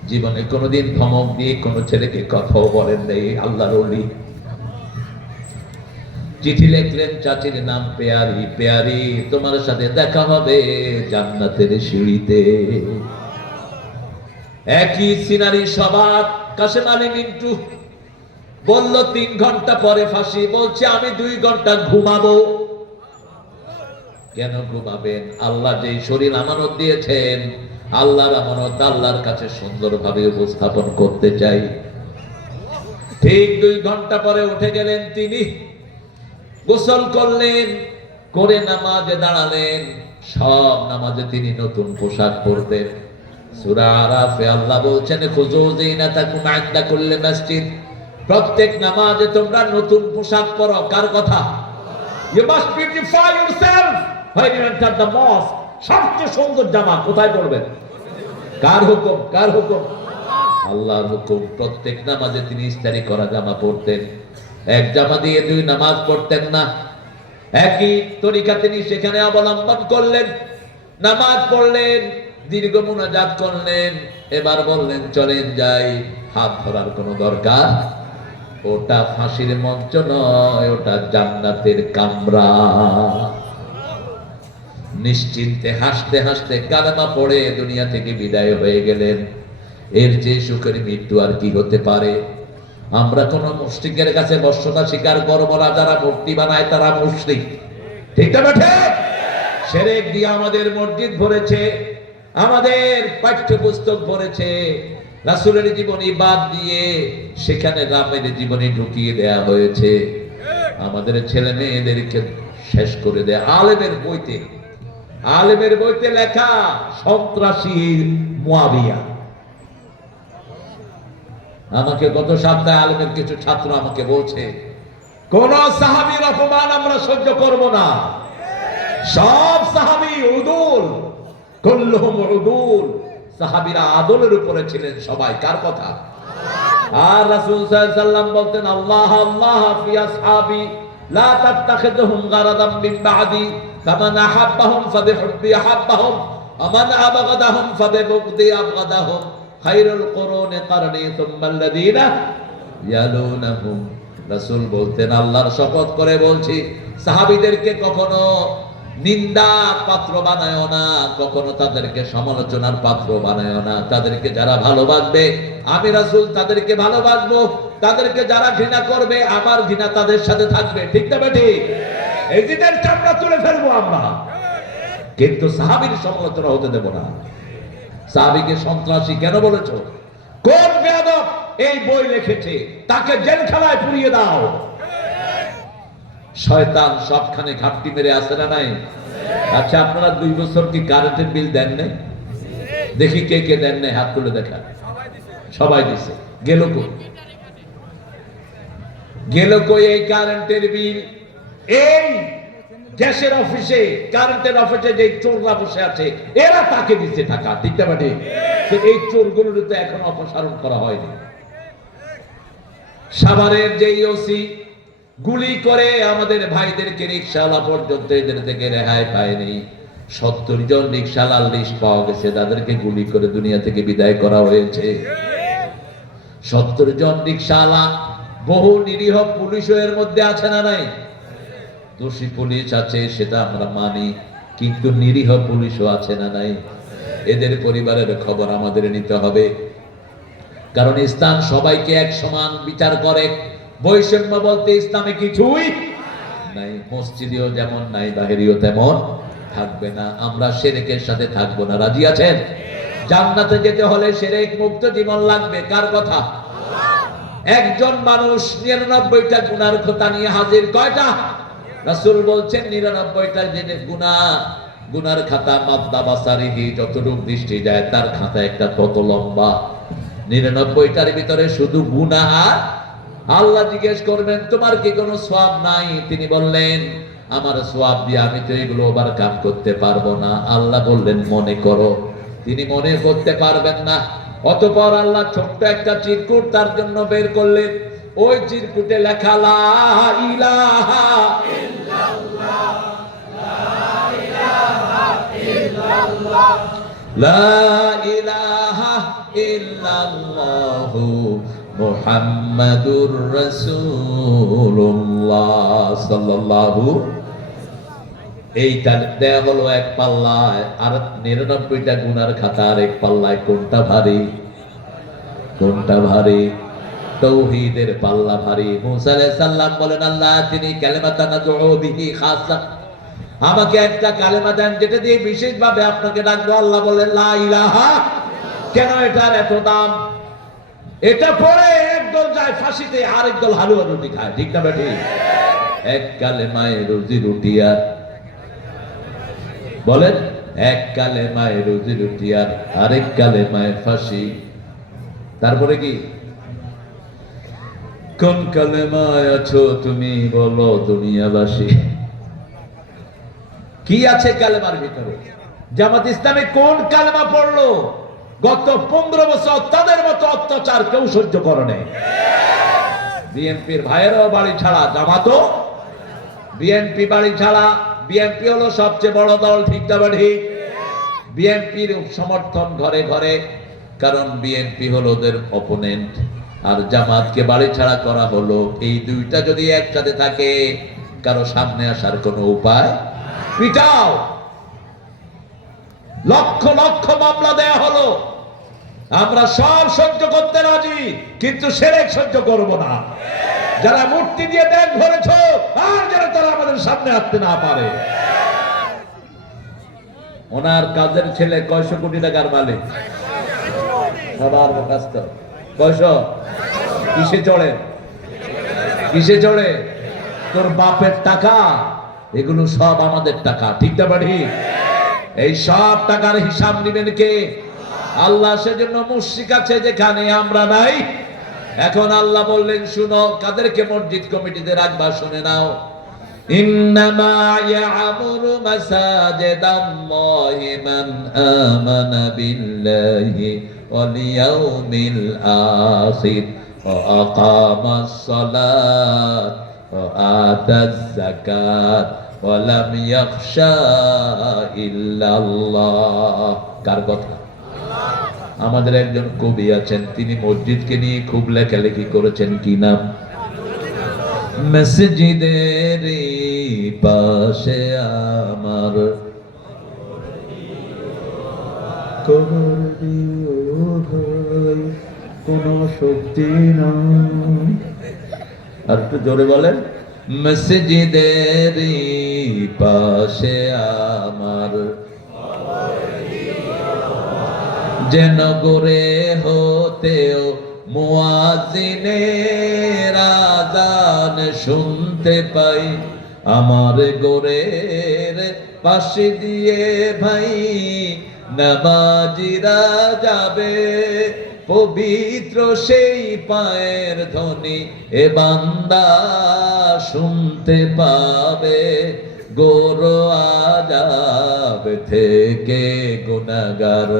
জীবনে কোনোদিন ধমক দিয়ে কোনো ছেলেকে কথাও বলেন নেই, আল্লাহর ওলি। চিঠি লিখলেন, চাচির নাম পেয়ারি। পেয়ারি, তোমার সাথে দেখা হবে জান্নাতের সিঁড়িতে। একই সিনারি সবার। কাশেম আলী মিন্টু বলল 3 ঘন্টা পরে ফাঁসি, বলছে আমি 2 ঘন্টা ঘুমাবো। কেন ঘুমাবেন? আল্লাহ যেই শরীর আমানত দিয়েছেন, আল্লাহর আমানত আল্লাহর কাছে সুন্দরভাবে উপস্থাপন করতে চাই। ঠিক 2 ঘন্টা পরে উঠে গেলেন তিনি, গোসল করলেন, করে নামাজে দাঁড়ালেন। সব নামাজে তিনি নতুন পোশাক পরতেন। সূরা আরাফে আল্লাহ বলছেন, খুযু যিনাতাকুম ইনদা কুল্লি মসজিদ, প্রত্যেক নামাজে তোমরা নতুন পোশাক পরো। কার কথা? You must beautify yourself when you enter the mosque. সবচেয়ে সুন্দর জামা কোথায় পরবেন? কার হুকুম? কার হুকুম? আল্লাহর হুকুম। প্রত্যেক নামাজে তিনি ইস্তারি করা জামা পরতেন। এক জামা দিয়ে 2 নামাজ পড়তেন না। একই তরিকা তিনি সেখানে অবলম্বন করলেন। নামাজ পড়লেন, দীর্ঘ মুনাজাত করলেন, এবার বললেন চলেন যাই। হাত ধরার কোনো দরকার, ওটা ফাঁসির মঞ্চ নয়, ওটা জান্নাতের কামরা। নিশ্চিন্তে হাসতে হাসতে কালেমা পড়ে দুনিয়া থেকে বিদায় হয়ে গেলেন। এর চেয়ে সুখের মৃত্যু আর কি হতে পারে? আমরা কোন মুশরিকের কাছে বশ্যতা স্বীকার করব না। যারা মূর্তি বানায় তারা মুশরিক, ঠিক না ঠিক? শিরক দিয়ে আমাদের মসজিদ ভরেছে, আমাদের পাঠ্যপুস্তক ভরেছে। রাসূলের জীবনী বাদ দিয়ে সেখানে রামের জীবনী ঢুকিয়ে দেয়া হয়েছে। আমাদের ছেলে মেয়েদেরকে শেষ করে দেয়া। আলেমের বইতে লেখা সন্ত্রাসী মুয়াবিয়া। আমাকে গত সপ্তাহে আলেমের কিছু ছাত্র আমাকে বলছে, কোন সাহাবীর অপমান আমরা সহ্য করব না। সব সাহাবী উদুল, কুল্লুহুম উদুল। সাহাবীরা আদলের উপরে ছিলেন সবাই। কার কথা? আর রাসূল সাল্লাল্লাহু আলাইহি ওয়াসাল্লাম বলতেন, আল্লাহ আল্লাহ ফি আসহাবি লা তাত্তাখিযুহুম গারাদাম মিন বাদি, ফামান আহাব্বাহুম ফাবিহুব্বি আহাব্বাহুম ওয়া মান আবগাদাহুম ফাবিবুগদি আবগাদাহুম, খায়রুল কুরুনি কারনি সুম্মাল্লাযীনা ইয়ালুনাহুম। রাসূল বলতেন, আল্লাহর শপথ করে বলছি, সাহাবীদেরকে কখনো নিন্দার পাত্র বানায় না, কখনো তাদেরকে সমালোচনার পাত্র বানায় না। তাদেরকে যারা ভালোবাসবে আমি রাসূল তাদেরকে ভালোবাসবো, তাদেরকে যারা ঘৃণা করবে আমার ঘৃণা তাদের সাথে থাকবে। ঠিক না ঠিক? এই দিনের চামড়া তুলে ফেলবো আমরা, কিন্তু সাহাবীর সমালোচনা হতে দেব না। সাহাবীকে সন্ত্রাসী কেন বলেছো? কোন বেয়াদব এই বই লিখেছে তাকে জেলখানায় পুড়িয়ে দাও। শয়তান সবখানে ঘাপটি মেরে আসে না নাই? আচ্ছা, আপনারা 2 বছর কি কারেন্টের বিল দেন নাই? দেখি কে কে দেন নাই, হাত তুলে দেখা। সবাই দিছে। গেল কই এই কারেন্টের বিল? এই গ্যাসের অফিসে, কারেন্টের অফিসে যে চোররা বসে আছে এরা তাকে দিচ্ছে টাকা। ঠিক না ঠিক? তো এই চোরগুলোর তো এখন অপসারণ করা হয়নি। সাভারের যে ওসি গুলি করে আমাদের ভাইদেরকে, রিকশাওয়ালা পর্যন্ত এদের থেকে রেহাই পায়নি। 70 জন রিকশাওয়ালার লিস্ট পাওয়া গেছে, তাদেরকে গুলি করে দুনিয়া থেকে বিদায় করা হয়েছে। 70 জন রিকশাওয়ালা বহু নিরীহ পুলিশও এর মধ্যে আছে না নাই? দোষী পুলিশ আছে, সেটা আমরা মানি, কিন্তু নিরীহ পুলিশও আছে না নাই? এদের পরিবারের খবর আমাদের নিতে হবে, কারণ ইসলাম সবাইকে এক সমান বিচার করে। বৈষম্য বলতে ইসলামে কিছুই নাই, মসজিদেও যেমন নাই, বাহিরেও তেমন থাকবে না। আমরা শিরকের সাথে থাকবো না, রাজি আছেন? জান্নাতে যেতে হলে শিরক মুক্ত জীবন লাগবে। কার কথা? একজন মানুষ 99টা গুনার খাতা নিয়ে হাজির, কয়টা? রাসূল বলছেন 99টা জিনিস গুনার খাতা, মাদ্দা বাসারিহি, যতটুক দৃষ্টি যায় তার খাতা একটা তত লম্বা। 99টার ভিতরে শুধু গুনাহ। আল্লাহ জিজ্ঞেস করবেন তোমার কি কোনো সওয়াব নাই? তিনি বললেন আমার সওয়াব দিয়ে আমি তো এগুলো ওভারকাম করতে পারবো না। আল্লাহ বললেন মনে করো। তিনি মনে করতে পারবেন না। অতঃপর আল্লাহ ছোট্ট একটা চিরকুট তার জন্য বের করলেন। ওই চিরকুটে লেখা লা ইলাহা ইল্লাল্লাহ, লা ইলাহা ইল্লাল্লাহ, লা ইলাহা ইল্লাল্লাহু মুহাম্মাদুর রাসূলুল্লাহ সাল্লাল্লাহু। এইটা দেয়া হলো এক পাল্লায়, আর 99টা গুনার খাতা আর এক পাল্লায়। কোনটা ভারী? কোনটা ভারী? তাওহীদের পাল্লা ভারী। মুসা আলাইহিস সালাম বলেন আল্লাহ তিনি কালিমাতান নাদউ বিহি খাসা, আমাকে একটা কালেমা দেন যেটা দিয়ে বিশেষভাবে আপনাকে ডাকবো। আল্লাহ বলেন লা ইলাহা। কেন এটার এত দাম? এটা পড়ে একদল যায় ফাঁসিতে, আরেক দল হালুয়া রুটি খায়, ঠিক না বেটি? এক কালেমায় রুজি রুটি আর, বলেন, এক কালেমায় রুজি রুটি আর আরেক কালেমায় ফাঁসি। তারপরে কি? কোন কালেমায় আছো তুমি বলো দুনিয়াবাসী? কি আছে কালেমার ভিতরে? জামাত ইসলামে কোন কালেমা পড়লো? গত 15 বছর তাদের মতো অত্যাচার কেউ সহ্য করে নাই। বিএনপির ভাইয়েরাও বাড়ি ছাড়া, জামাতও বিএনপি বাড়ি ছাড়া। বিএনপি হলো সবচেয়ে বড় দল, ঠিক না ঠিক? বিএনপির সমর্থন ঘরে ঘরে, কারণ বিএনপি হলো ওদের অপোনেন্ট। আর জামাতকে বাড়ি ছাড়া করা হলো। এই দুইটা যদি একসাথে থাকে, কারো সামনে আসার কোনো উপায়? পিটাও। লক্ষ লক্ষ মামলা দেয়া হলো। আমরা সব সহ্য করতে রাজি, কিন্তু শিরক সহ্য করব না। যারা মূর্তি দিয়ে দেখ ভরেছ, আর যারা তারা আমাদের সামনে আসতে না পারে। ওনার কাজের ছেলে 900 কোটি টাকার মালিক, সবার কাছে 900। কিসে চড়ে? কিসে চড়ে? তোর বাপের টাকা, এগুলো সব আমাদের টাকা, ঠিক না ঠিক? এই সব টাকার হিসাব নেবেন কে? আল্লাহ। সেজন্য মুশরিক আছে যেখানে আমরা নাই। এখন আল্লাহ বললেন শুনো, কাদেরকে মসজিদ কমিটিতে রাখবা শুনে নাও। ইন্নামা ইয়ামুরু মাসাজিদাল্লাহি মান আমানা বিল্লাহি ওয়াল ইয়াউমিল আখির ওয়া আকামাস সালাত ওয়া আতাজ যাকাত ওয়া লাম ইয়াখশা ইল্লাল্লাহ। কার কথা? আমাদের একজন কবি আছেন, তিনি মসজিদকে নিয়ে খুব লেখালেখি করেছেন। কি নাম? মসজিদের পাশে আমার কবর দিও ভাই, কোন শক্তি নাই। আর একটু জোরে বলেন। মসজিদের পাশে আমার যেন গোরে হতেও মুয়াজ্জিনের আযান শুনতে পাই। আমার গোরের পাশে দিয়ে ভাই নামাজিরা যাবে, পবিত্র সেই পায়ের ধ্বনি এ বান্দা শুনতে পাবে। গোর আযাব থেকে গুনাহগার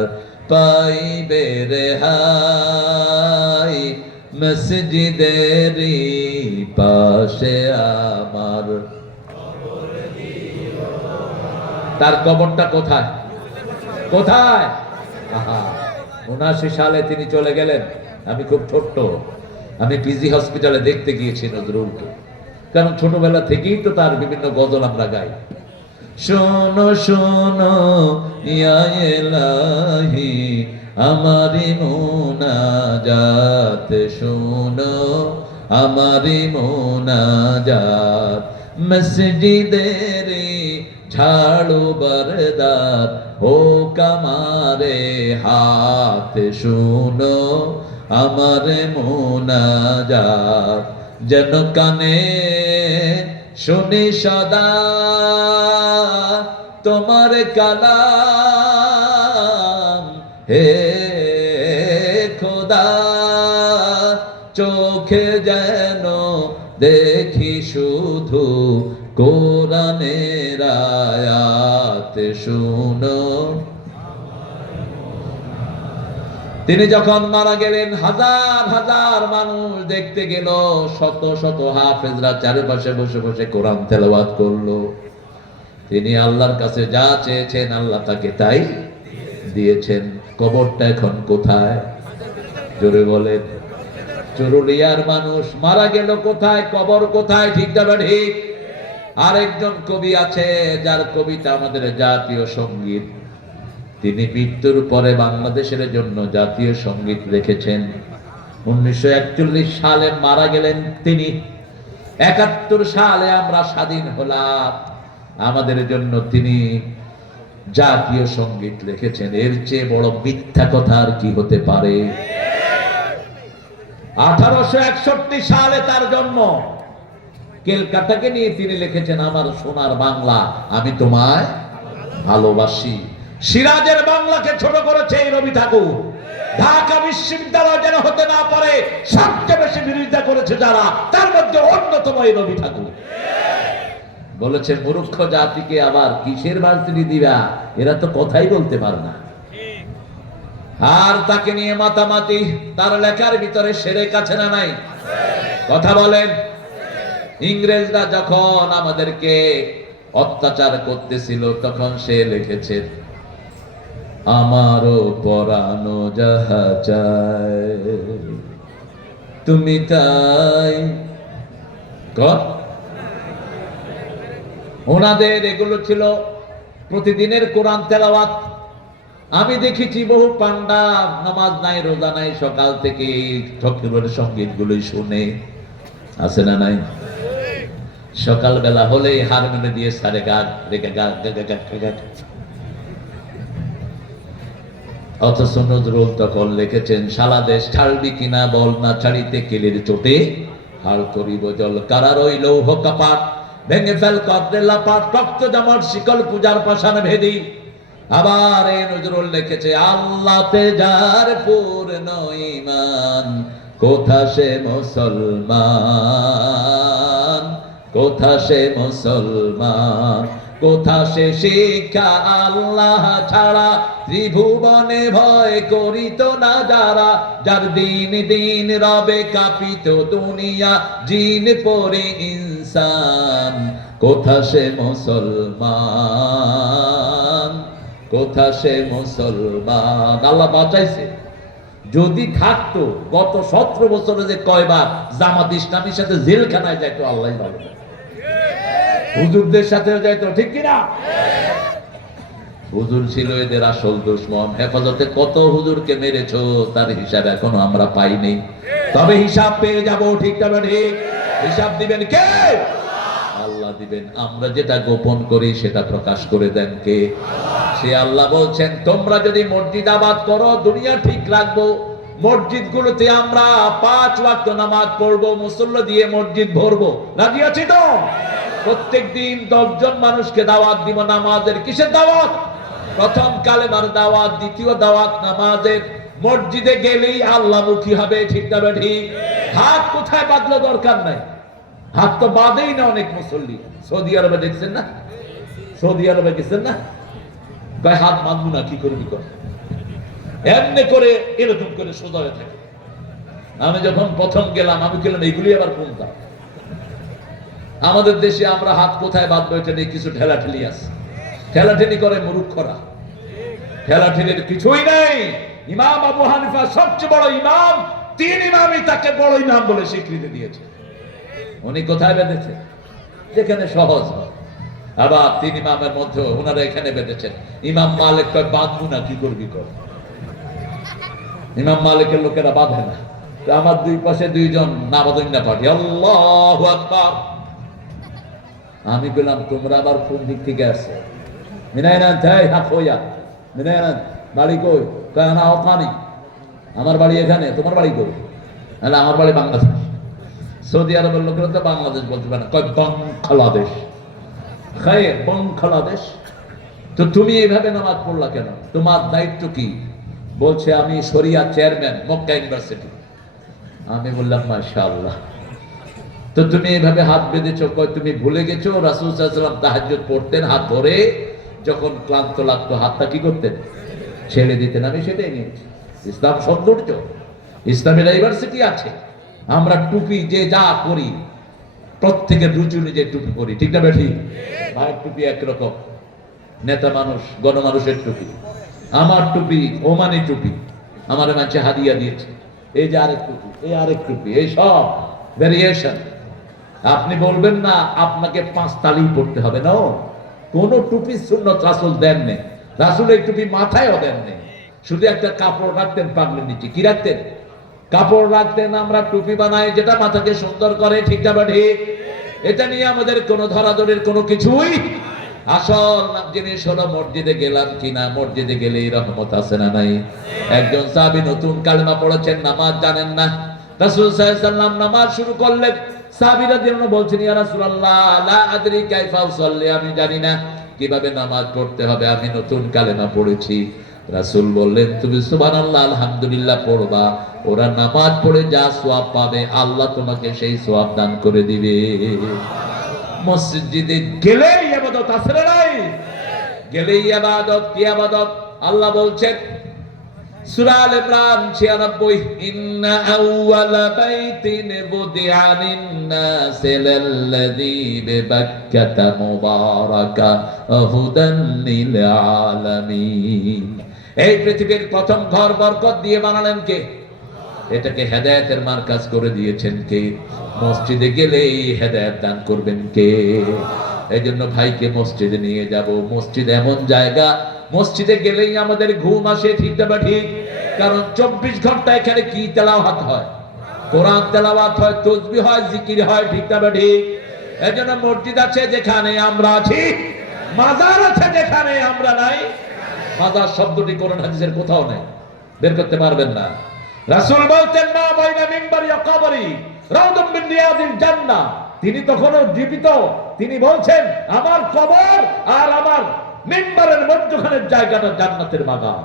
পাইবে রেহাই। মসজিদের পাশে আমার। তার কবরটা কোথায়? কোথায়? 79 সালে তিনি চলে গেলেন। আমি খুব ছোট্ট, আমি পিজি হসপিটালে দেখতে গিয়েছি নজরুলকে, কারণ ছোটবেলা থেকেই তো তার বিভিন্ন গজল আমরা গাই। শোনো শোনো ইয়া ইলাহি আমারি মুনাজাত, শোনো আমারি মুনাজাত, মসজিদের ঝাড়ু বরদার হোক আমারে হাত, শোনো আমার মুনাজাত, যেন কানে শুনি সদা তোমার কালাম, হে খোদা চোখে যেন দেখি শুধু কোরআনের আয়াত, শুনো। তিনি যখন মারা গেলেন হাজার হাজার মানুষ দেখতে গেল, শত শত হাফেজরা চারপাশে বসে বসে কোরআন তেলাওয়াত করলো। তিনি আল্লাহর কাছে যা চেয়েছেন আল্লাহ তাকে তাই দিয়েছেন। কবরটা এখন কোথায়? জোরে বলেন। চুরুলিয়ার মানুষ মারা গেল কোথায়, কবর কোথায়? ঠিক না ঠিক? আরেকজন কবি আছে যার কবিতা আমাদের জাতীয় সঙ্গীত। তিনি মৃত্যুর পরে বাংলাদেশের জন্য জাতীয় সঙ্গীত লিখেছেন। 1941 সালে মারা গেলেন তিনি। 71 সালে আমরা স্বাধীন হলাম, আমাদের জন্য তিনি জাতীয় সঙ্গীত লিখেছেন। এর চেয়ে বড় মিথ্যা কথা আর কি হতে পারে? 1861 সালে তার জন্ম। কেলকাতাকে নিয়ে তিনি লিখেছেন আমার সোনার বাংলা, আমি তোমায় ভালোবাসি। সিরাজের বাংলাকে ছোট করেছে এই রবি ঠাকুর। ঢাকা বিশ্ববিদ্যালয় যেন হতে না পারে সবচেয়ে বেশি বিরোধিতা করেছে যারা, তার মধ্যে অন্যতম এই রবি ঠাকুর। বলেছে মূর্খ জাতিকে আবার কিসের ভার্সিটি দিবা, এরা তো কথাই বলতে পারে না। আর তাকে নিয়ে মাতামাতি, তার লেখার ভিতরে সেরে কাছে না নাই? কথা বলেন। ইংরেজরা যখন আমাদেরকে অত্যাচার করতেছিল তখন সে লিখেছে আমারও পরানো যাহা চায় তুমি তাই কর। ওনাদের এগুলো ছিল প্রতিদিনের কোরআন তেলাওয়াত। আমি দেখেছি বহু পান্ডা নামাজ নাই রোজা নাই, সকাল থেকে ঠকিরের সঙ্গীত গুলোই শুনে, আছে না নাই? সকালবেলা হলেই হারমোনি দিয়ে সারে গা রেখে গা। অথচ নজরুল তখন লিখেছেন সালা দেশ ছাড়বি কিনা বল না, ছাড়িতে কেলের চোটে হাল করিব জল, কারা রইল হোকাপাট ভেঙে ফেল কদ্রে লাপাট, রক্ত জামার শিকল পূজার পাশান ভেদি। আবার এই নজরুল লিখেছে আল্লাহতে যার পূর্ণ ঈমান, কোথা সে মুসলমান, কোথা সে মুসলমান, কোথা সে শিক্ষা আল্লাহ ছাড়া ত্রিভুবনে ভয় করিত না যারা, যার দিন দিন রবে কাঁপিত দুনিয়া জিন পরে ইনসান, কোথা সে মুসলমান, কোথা সে মুসলমান। আল্লাহ বাঁচাইছে। যদি থাকতো গত 17 বছরে যে কয়বার জামাত ইসলামীর সাথে জেলখানায় যাইতো আল্লাহ ভালো, হুজুরদের সাথে যাইতো, ঠিক কিনা? হুজুর ছিল এদের আসল দুশমন। হেফাজতে কত হুজুরকে মেরেছো তার হিসাব এখনো আমরা পাইনি, তবে হিসাব পেয়ে যাব, ঠিক না ঠিক? হিসাব দিবেন কে? আল্লাহ দিবেন। আমরা যেটা গোপন করি সেটা প্রকাশ করে দেন কে? সে আল্লাহ বলছেন তোমরা যদি মসজিদ আবাদ করো দুনিয়া ঠিক রাখবো। মসজিদ গুলোতে আমরা 5 ওয়াক্ত নামাজ পড়বো, মুসল্লি দিয়ে মসজিদ ভরবো, রাজি আছি তো? প্রত্যেক দিন 10 জন মানুষকে দাওয়াত দিব নামাজের। কিসের দাওয়াত? প্রথম কালেমার দাওয়াত, দ্বিতীয় দাওয়াত নামাজের। মসজিদে গেলেই আল্লাহমুখী হবে, ঠিক না ঠিক? হাত কোথায় বাঁধলো দরকার নাই, হাত তো বাঁধেই না অনেক মুসল্লি। সৌদি আরবে দেখছেন না? সৌদি আরবে গেছেন না? ভাই হাত বাঁধবো না, কি করবি কর, এমনি করে এরকম করে সোজা হয়ে থাকে। আমি যখন প্রথম গেলাম আমি গেলাম এইগুলি আবার কোনটা। আমাদের দেশে আমরা হাত কোথায় বাঁধবো এটা নিয়ে কিছু ঠেলাঠেলি আছে, ঠেলাঠেলি করে মূর্খরা। ঠেলাঠেলির কিছুই নাই। ইমাম আবু হানিফা সবচেয়ে বড় ইমাম, তিন ইমামই তাকে বড় ইমাম বলে স্বীকৃতি দিয়েছে। উনি কোথায় বেঁধেছে? যেখানে সহজ হয়। আবার তিন ইমামের মধ্যে ওনারা এখানে বেঁধেছেন। ইমাম মালিক কয় বাঁধবো না, কি করবি কর। ইমাম মালিকের লোকেরা বাঁধে না। আমার দুই পাশে দুইজন নাবাদিনা পাঠি, আল্লাহু আকবার। আমি বললাম তোমরা আবার কোন দিক থেকে আসছে? মিনায়নান তাই হাত হইয়া মিনায়নান বাড়ি কই? কয় না ওখানে, আমার বাড়ি এখানে, তোমার বাড়ি কই? তাহলে আমার বাড়ি বাংলাদেশ। সৌদি আরবের লোকেরা তো বাংলাদেশ বলতে পারে না, কয় বাংলাদেশ। খায় বাংলাদেশ। তো তুমি এইভাবে নামাজ পড়লা কেন? তোমার দায়িত্ব কি? বলছে আমি শরিয়া চেয়ারম্যান মক্কা ইউনিভার্সিটি। আমি বললাম মাশাআল্লাহ। তো তুমি এইভাবে হাত বেঁধেছো, কয় তুমি ভুলে গেছো রাসূল সাল্লাল্লাহু আলাইহি ওয়াসাল্লাম তাহাজ্জুদ পড়তেন, হাত ধরে যখন ক্লান্ত লাগতো হাতটা কি করতেন? ছেড়ে দিতেন। আমি সেটাই নিয়েছি। ইসলাম সৌন্দর্য, ইসলামের ইউনিভার্সিটি আছে। আমরা টুপি যে যা করি প্রত্যেকের রুচি অনুযায়ী টুপি করি, ঠিক না বেঠি? ভাইয়ের টুপি একরকম, নেতা মানুষ গণমানুষের টুপি। আমার টুপি ওমানি টুপি, আমার মানুষে হাদিয়া দিয়েছে। এই যে আরেক টুপি, এই আরেক টুপি, এই সব ভেরিয়েশন। আপনি বলবেন না আপনাকে 5 তালি পড়তে হবে না। কোন টুপি সুন্নত রাসূল দেন নেই। রাসূল এই টুপি মাথায়ও দেন নেই, শুধু একটা কাপড় রাখতেন পাগলের নিচে। কি রাখতেন? কাপড় রাখতেন। আমরা টুপি বানাই যেটা মাথাকে সুন্দর করে, ঠিক না ঠিক? এটা নিয়ে আমাদের কোনো ধরাধরের কোনো কিছুই। আসল জিনিস হলো মসজিদে গেলাম কিনা, মসজিদে গেলেই রহমত আছে না নাই? একজন সাহাবী নতুন কালেমা পড়েছেন, নামাজ জানেন না। রাসূল সাল্লাল্লাহু আলাইহি ওয়াসাল্লাম নামাজ শুরু করলেন। সাহাবীরা যেন বলছেন ইয়া রাসূলুল্লাহ লা আদরি কাইফা উসাল্লি, আমি জানি না কিভাবে নামাজ পড়তে হবে, আমি নতুন কালেমা পড়েছি। রাসূল বললেন তুমি সুবহানাল্লাহ আলহামদুলিল্লাহ পড়বা, ওরা নামাজ পড়ে যা সওয়াব পাবে আল্লাহ তোমাকে সেই সওয়াব দান করে দিবে। মসজিদে গেলেই ইবাদত আছে না নাই? গেলেই ইবাদত। কি ইবাদত? আল্লাহ বলছেন সূরা আল ইমরান 96, ইন্না আউওয়ালা বাইতিন বুদিআ লিন-নাসি লাল্লাযী বিবাক্কাতা মুবারাকা হুদান লিল আলামিন। এই পৃথিবীর প্রথম ঘর বরকত দিয়ে বানালেন কে? এটাকে হেদায়েতের মার্কাজ করে দিয়েছেন কে? মসজিদে গেলেই হেদায়েত দান করবেন কে? এইজন্য ভাইকে মসজিদে নিয়ে যাব। মসজিদ এমন জায়গা, মসজিদে গেলেই আমাদের ঘুম আসে, ঠিক না ঠিক? কারণ 24 ঘন্টা এখানে কি তেলাওয়াত হয়? কোরআন তেলাওয়াত হয়, তাসবিহ হয়, জিকির হয়, ঠিক না ঠিক? এজন্য মসজিদ আছে যেখানে আমরা আছি, মাজার আছে যেখানে আমরা নাই। মাজার শব্দটি কোরআন হাদিসের কোথাও নাই, বের করতে পারবেন না। রাসূল বলতেন মা বাইনা মিম্বারি ওয়া কবরি রাউদাম মিন রিয়াদিল জান্নাহ। তিনি তখনও জীবিত। তিনি বলছেন আমার কবর আর আমার মিম্বারের মধ্যখানের জায়গাটা জান্নাতের বাগান।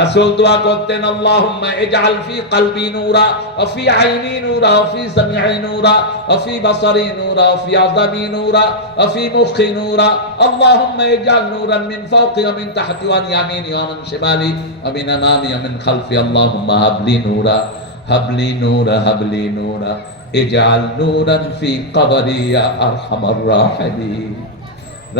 রাসূল দোয়া করতেন আল্লাহুম্মা ইজআল ফি কলবি নূরা ওয়া ফি আইনি নূরা ওয়া ফি সামঈ নূরা ওয়া ফি বাসারি নূরা ওয়া ফি আযামি নূরা ওয়া ফি মুখি নূরা। আল্লাহুম্মা ইজআল নূরান মিন ফাওকি ওয়া মিন তাহতি ওয়া আন ইয়ামিনি ওয়া মিন শিমালি ওয়া মিন আমামি ওয়া মিন খালফি। আল্লাহুম্মা হাবলি নূরা হাবলি নূরা হাবলি নূরা ইজআল নূরান ফি কবরি ইয়া আরহামার রাহিমিন।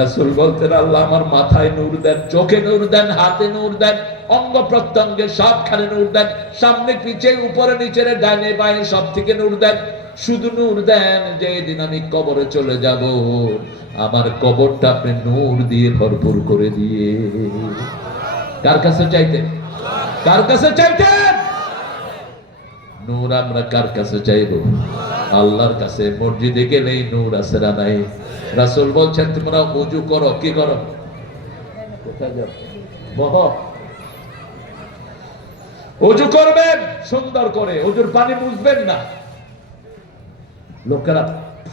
রাসূল বলতেন আল্লাহ আমার মাথায় নূর দেন, চোখে নূর দেন, হাতে নূর দেন, অঙ্গ প্রত্যঙ্গে সবখানে নূর দেন, সামনে পিছে উপরে নিচে ডাইনে বাঁয়ে সব থেকে নূর দেন। শুধু নূর দেন যেদিন আমি কবরে চলে যাব আমার কবরটা আপনি নূর দিয়ে ভরপুর করে দিয়ে। কার কাছে চাইতেন? কার কাছে চাইতেন? নূর আমরা কার কাছে চাইবো? আল্লাহর কাছে। মসজিদে গেলেই নূর আছে না নাই? রাসূল বলছেন তোমরা ওযু করো। কি করো? কোথায় যাও? বহ। ওযু করবেন সুন্দর করে, ওযুর পানি মুছবেন না। লোকেরা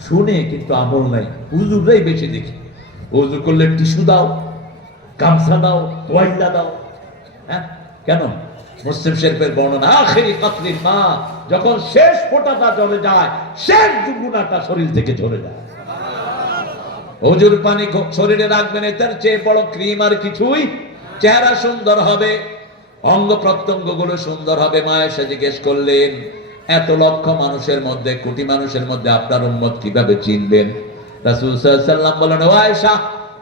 শুনে কিন্তু আমল নাই, ওযুটাই বেশি দেখি। ওযু করলে টিস্যু দাও, গামছা দাও, তোয়াল্লা দাও। হ্যাঁ কেন? মুসলিম শরীফের বর্ণনা আখিরি কাতলিল মা, যখন শেষ ফোঁটাটা ঝরে যায়, শেষ গুনাহটা শরীর থেকে ঝরে যায়। ওযুর পানি শরীরে রাখবেন, এটার চেয়ে বড় ক্রিম আর কিছুই। চেহারা সুন্দর হবে, অঙ্গ প্রত্যঙ্গ গুলো সুন্দর হবে। মা এসে জিজ্ঞেস করলেন এত লক্ষ মানুষের মধ্যে, কোটি মানুষের মধ্যে আপনার উম্মত কিভাবে চিনবেন? রাসূল সাল্লাল্লাহু আলাইহি ওয়াসাল্লাম বলেন ও আয়েশা,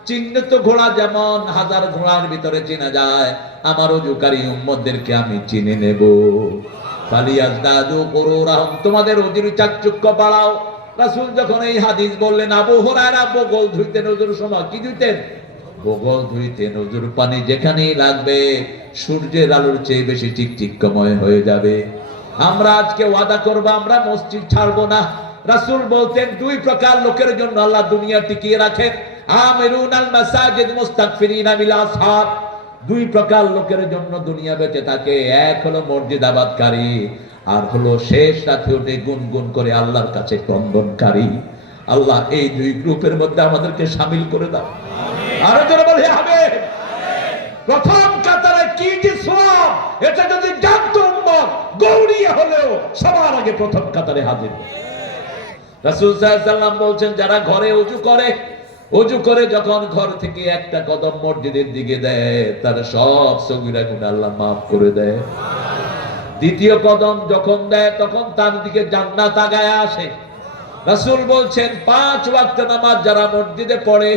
চিহ্ন তো ঘোড়া যেমন 1000 ঘোড়ার ভিতরে চেনা যায়, আমার ওযুকারী উম্মতদেরকে আমি চিনে নেব। ফালিয়াজদাদু কুরুরাহুম, তোমাদের অধীর চাকচুক্য বাড়াও। রাসূল যখন এই হাদিস বললেন, আবু হুরায়রা বগল ধুইতেন ওযুর সময় কি ধুইতেন? বগল ধুইতেন। ওযুর পানি যেখানেই লাগবে সূর্যের আলোর চেয়ে বেশি চিকচিকময় হয়ে যাবে। আমরা আজকে ওয়াদা করব আমরা মসজিদ ছাড়বো না। রাসূল বলতেন দুই প্রকার লোকের জন্য আল্লাহ দুনিয়া টিকিয়ে রাখেন, আমিরুনাল মাসাজিদ মুস্তাগফিরিনা বিল আসহার। দুই প্রকার লোকের জন্য দুনিয়া বেঁচে থাকে, এক হলো মসজিদ আবাদকারী, আর হলো শেষ রাতে উঠে গুনগুন করে আল্লাহর কাছে ক্রন্দনকারী। আল্লাহ এই দুই গ্রুপের মধ্যে আমাদেরকে শামিল করে দাও। আরো জোরে বলে আমিন। প্রথম কাতারে কি যে সওয়াব, এটা যদি জানতো উম্মত গৌরিয়া হলেও সবার আগে প্রথম কাতারে হাজির। রাসূল সাল্লাল্লাহু আলাইহি ওয়াসাল্লাম বলছেন, যারা ঘরে ওযু করে যখন ঘর থেকে একটা কদম মসজিদের দিকে দেয়, তার সব সগীরা গুনাহ আল্লাহ মাফ করে দেয়। দ্বিতীয় কদম যখন দেয় তখন তার দিকে জান্নাত আগায় আসে। রাসূল বলছেন 5 ওয়াক্ত নামাজ যারা মসজিদে পড়ে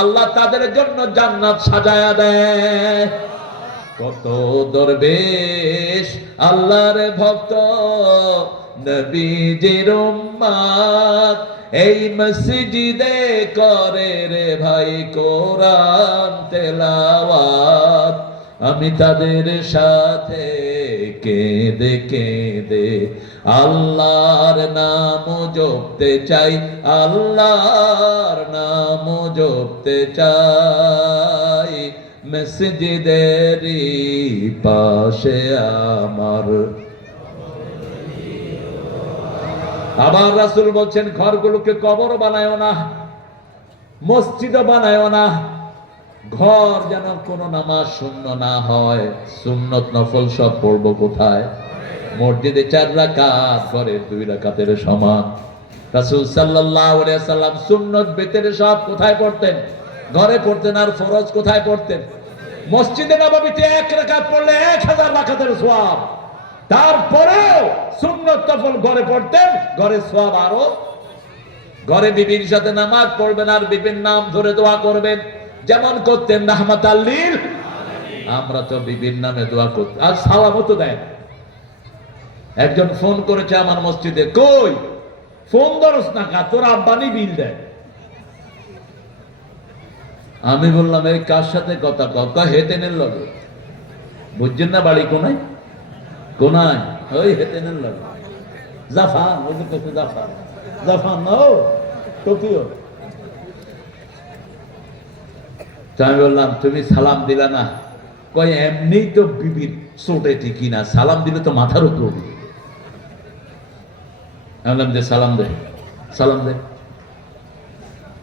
আল্লাহ তাদের জন্য জান্নাত সাজায়া দেয়। কত দরবেশ আল্লাহর ভক্ত নবীজির উম্মত এই মসজিদে করে রে ভাই কোরআন তেলাওয়াত। আমি তাদের সাথে কেঁদে কেঁদে আল্লাহর নাম জপতে চাই, আল্লাহর নাম জপতে চাই। মসজিদেরই পাশে আমার। আবার রাসূল বলছেন, ঘরগুলোকে কবর বানায়ও না, মসজিদও বানায়ও না। ঘর যেন কোনো নামাজ শূন্য না হয়। সুন্নত নফল সব পড়বো কোথায়? মসজিদে 4 রাকাত, ঘরে 2 রাকাতের সমান। রাসূল সাল্লাল্লাহু আলাইহি ওয়াসাল্লাম সুন্নত বেতের সব কোথায় পড়তেন? ঘরে পড়তেন। আর ফরজ কোথায় পড়তেন? মসজিদে নববীতে 1 রাকাত পড়লে 1000 রাকাতের সওয়াব। তারপরেও সুন্নত নফল ঘরে পড়তেন, ঘরে সওয়াব আরো। ঘরে বিবির সাথে নামাজ পড়বেন আর বিবির নাম ধরে দোয়া করবেন, যেমন করতেন রাহমাতাল লিল। আমরা তো বিবির নামে দোয়া করতে আর সালামও তো দেয়। একজন ফোন করেছে আমার মসজিদে, কই ফোন ধরস না কা, তোর আব্বানি বিল দেয়। আমি বললাম, এই কার সাথে কথা কথা? হেতেনের লগে। বুঝছেন না? বাড়ি কোনায় কোনায়, ওই হেতেনের লগে। জাফান, ওই যে কত জাফান, জাফান না ও টোকিও। আমি বললাম, তুমি সালাম দিলা না? কয় এমনি তো বিবির চোটে ঠিকই না, সালাম দিলে তো মাথার উপর। বললাম যে সালাম দে, সালাম দে।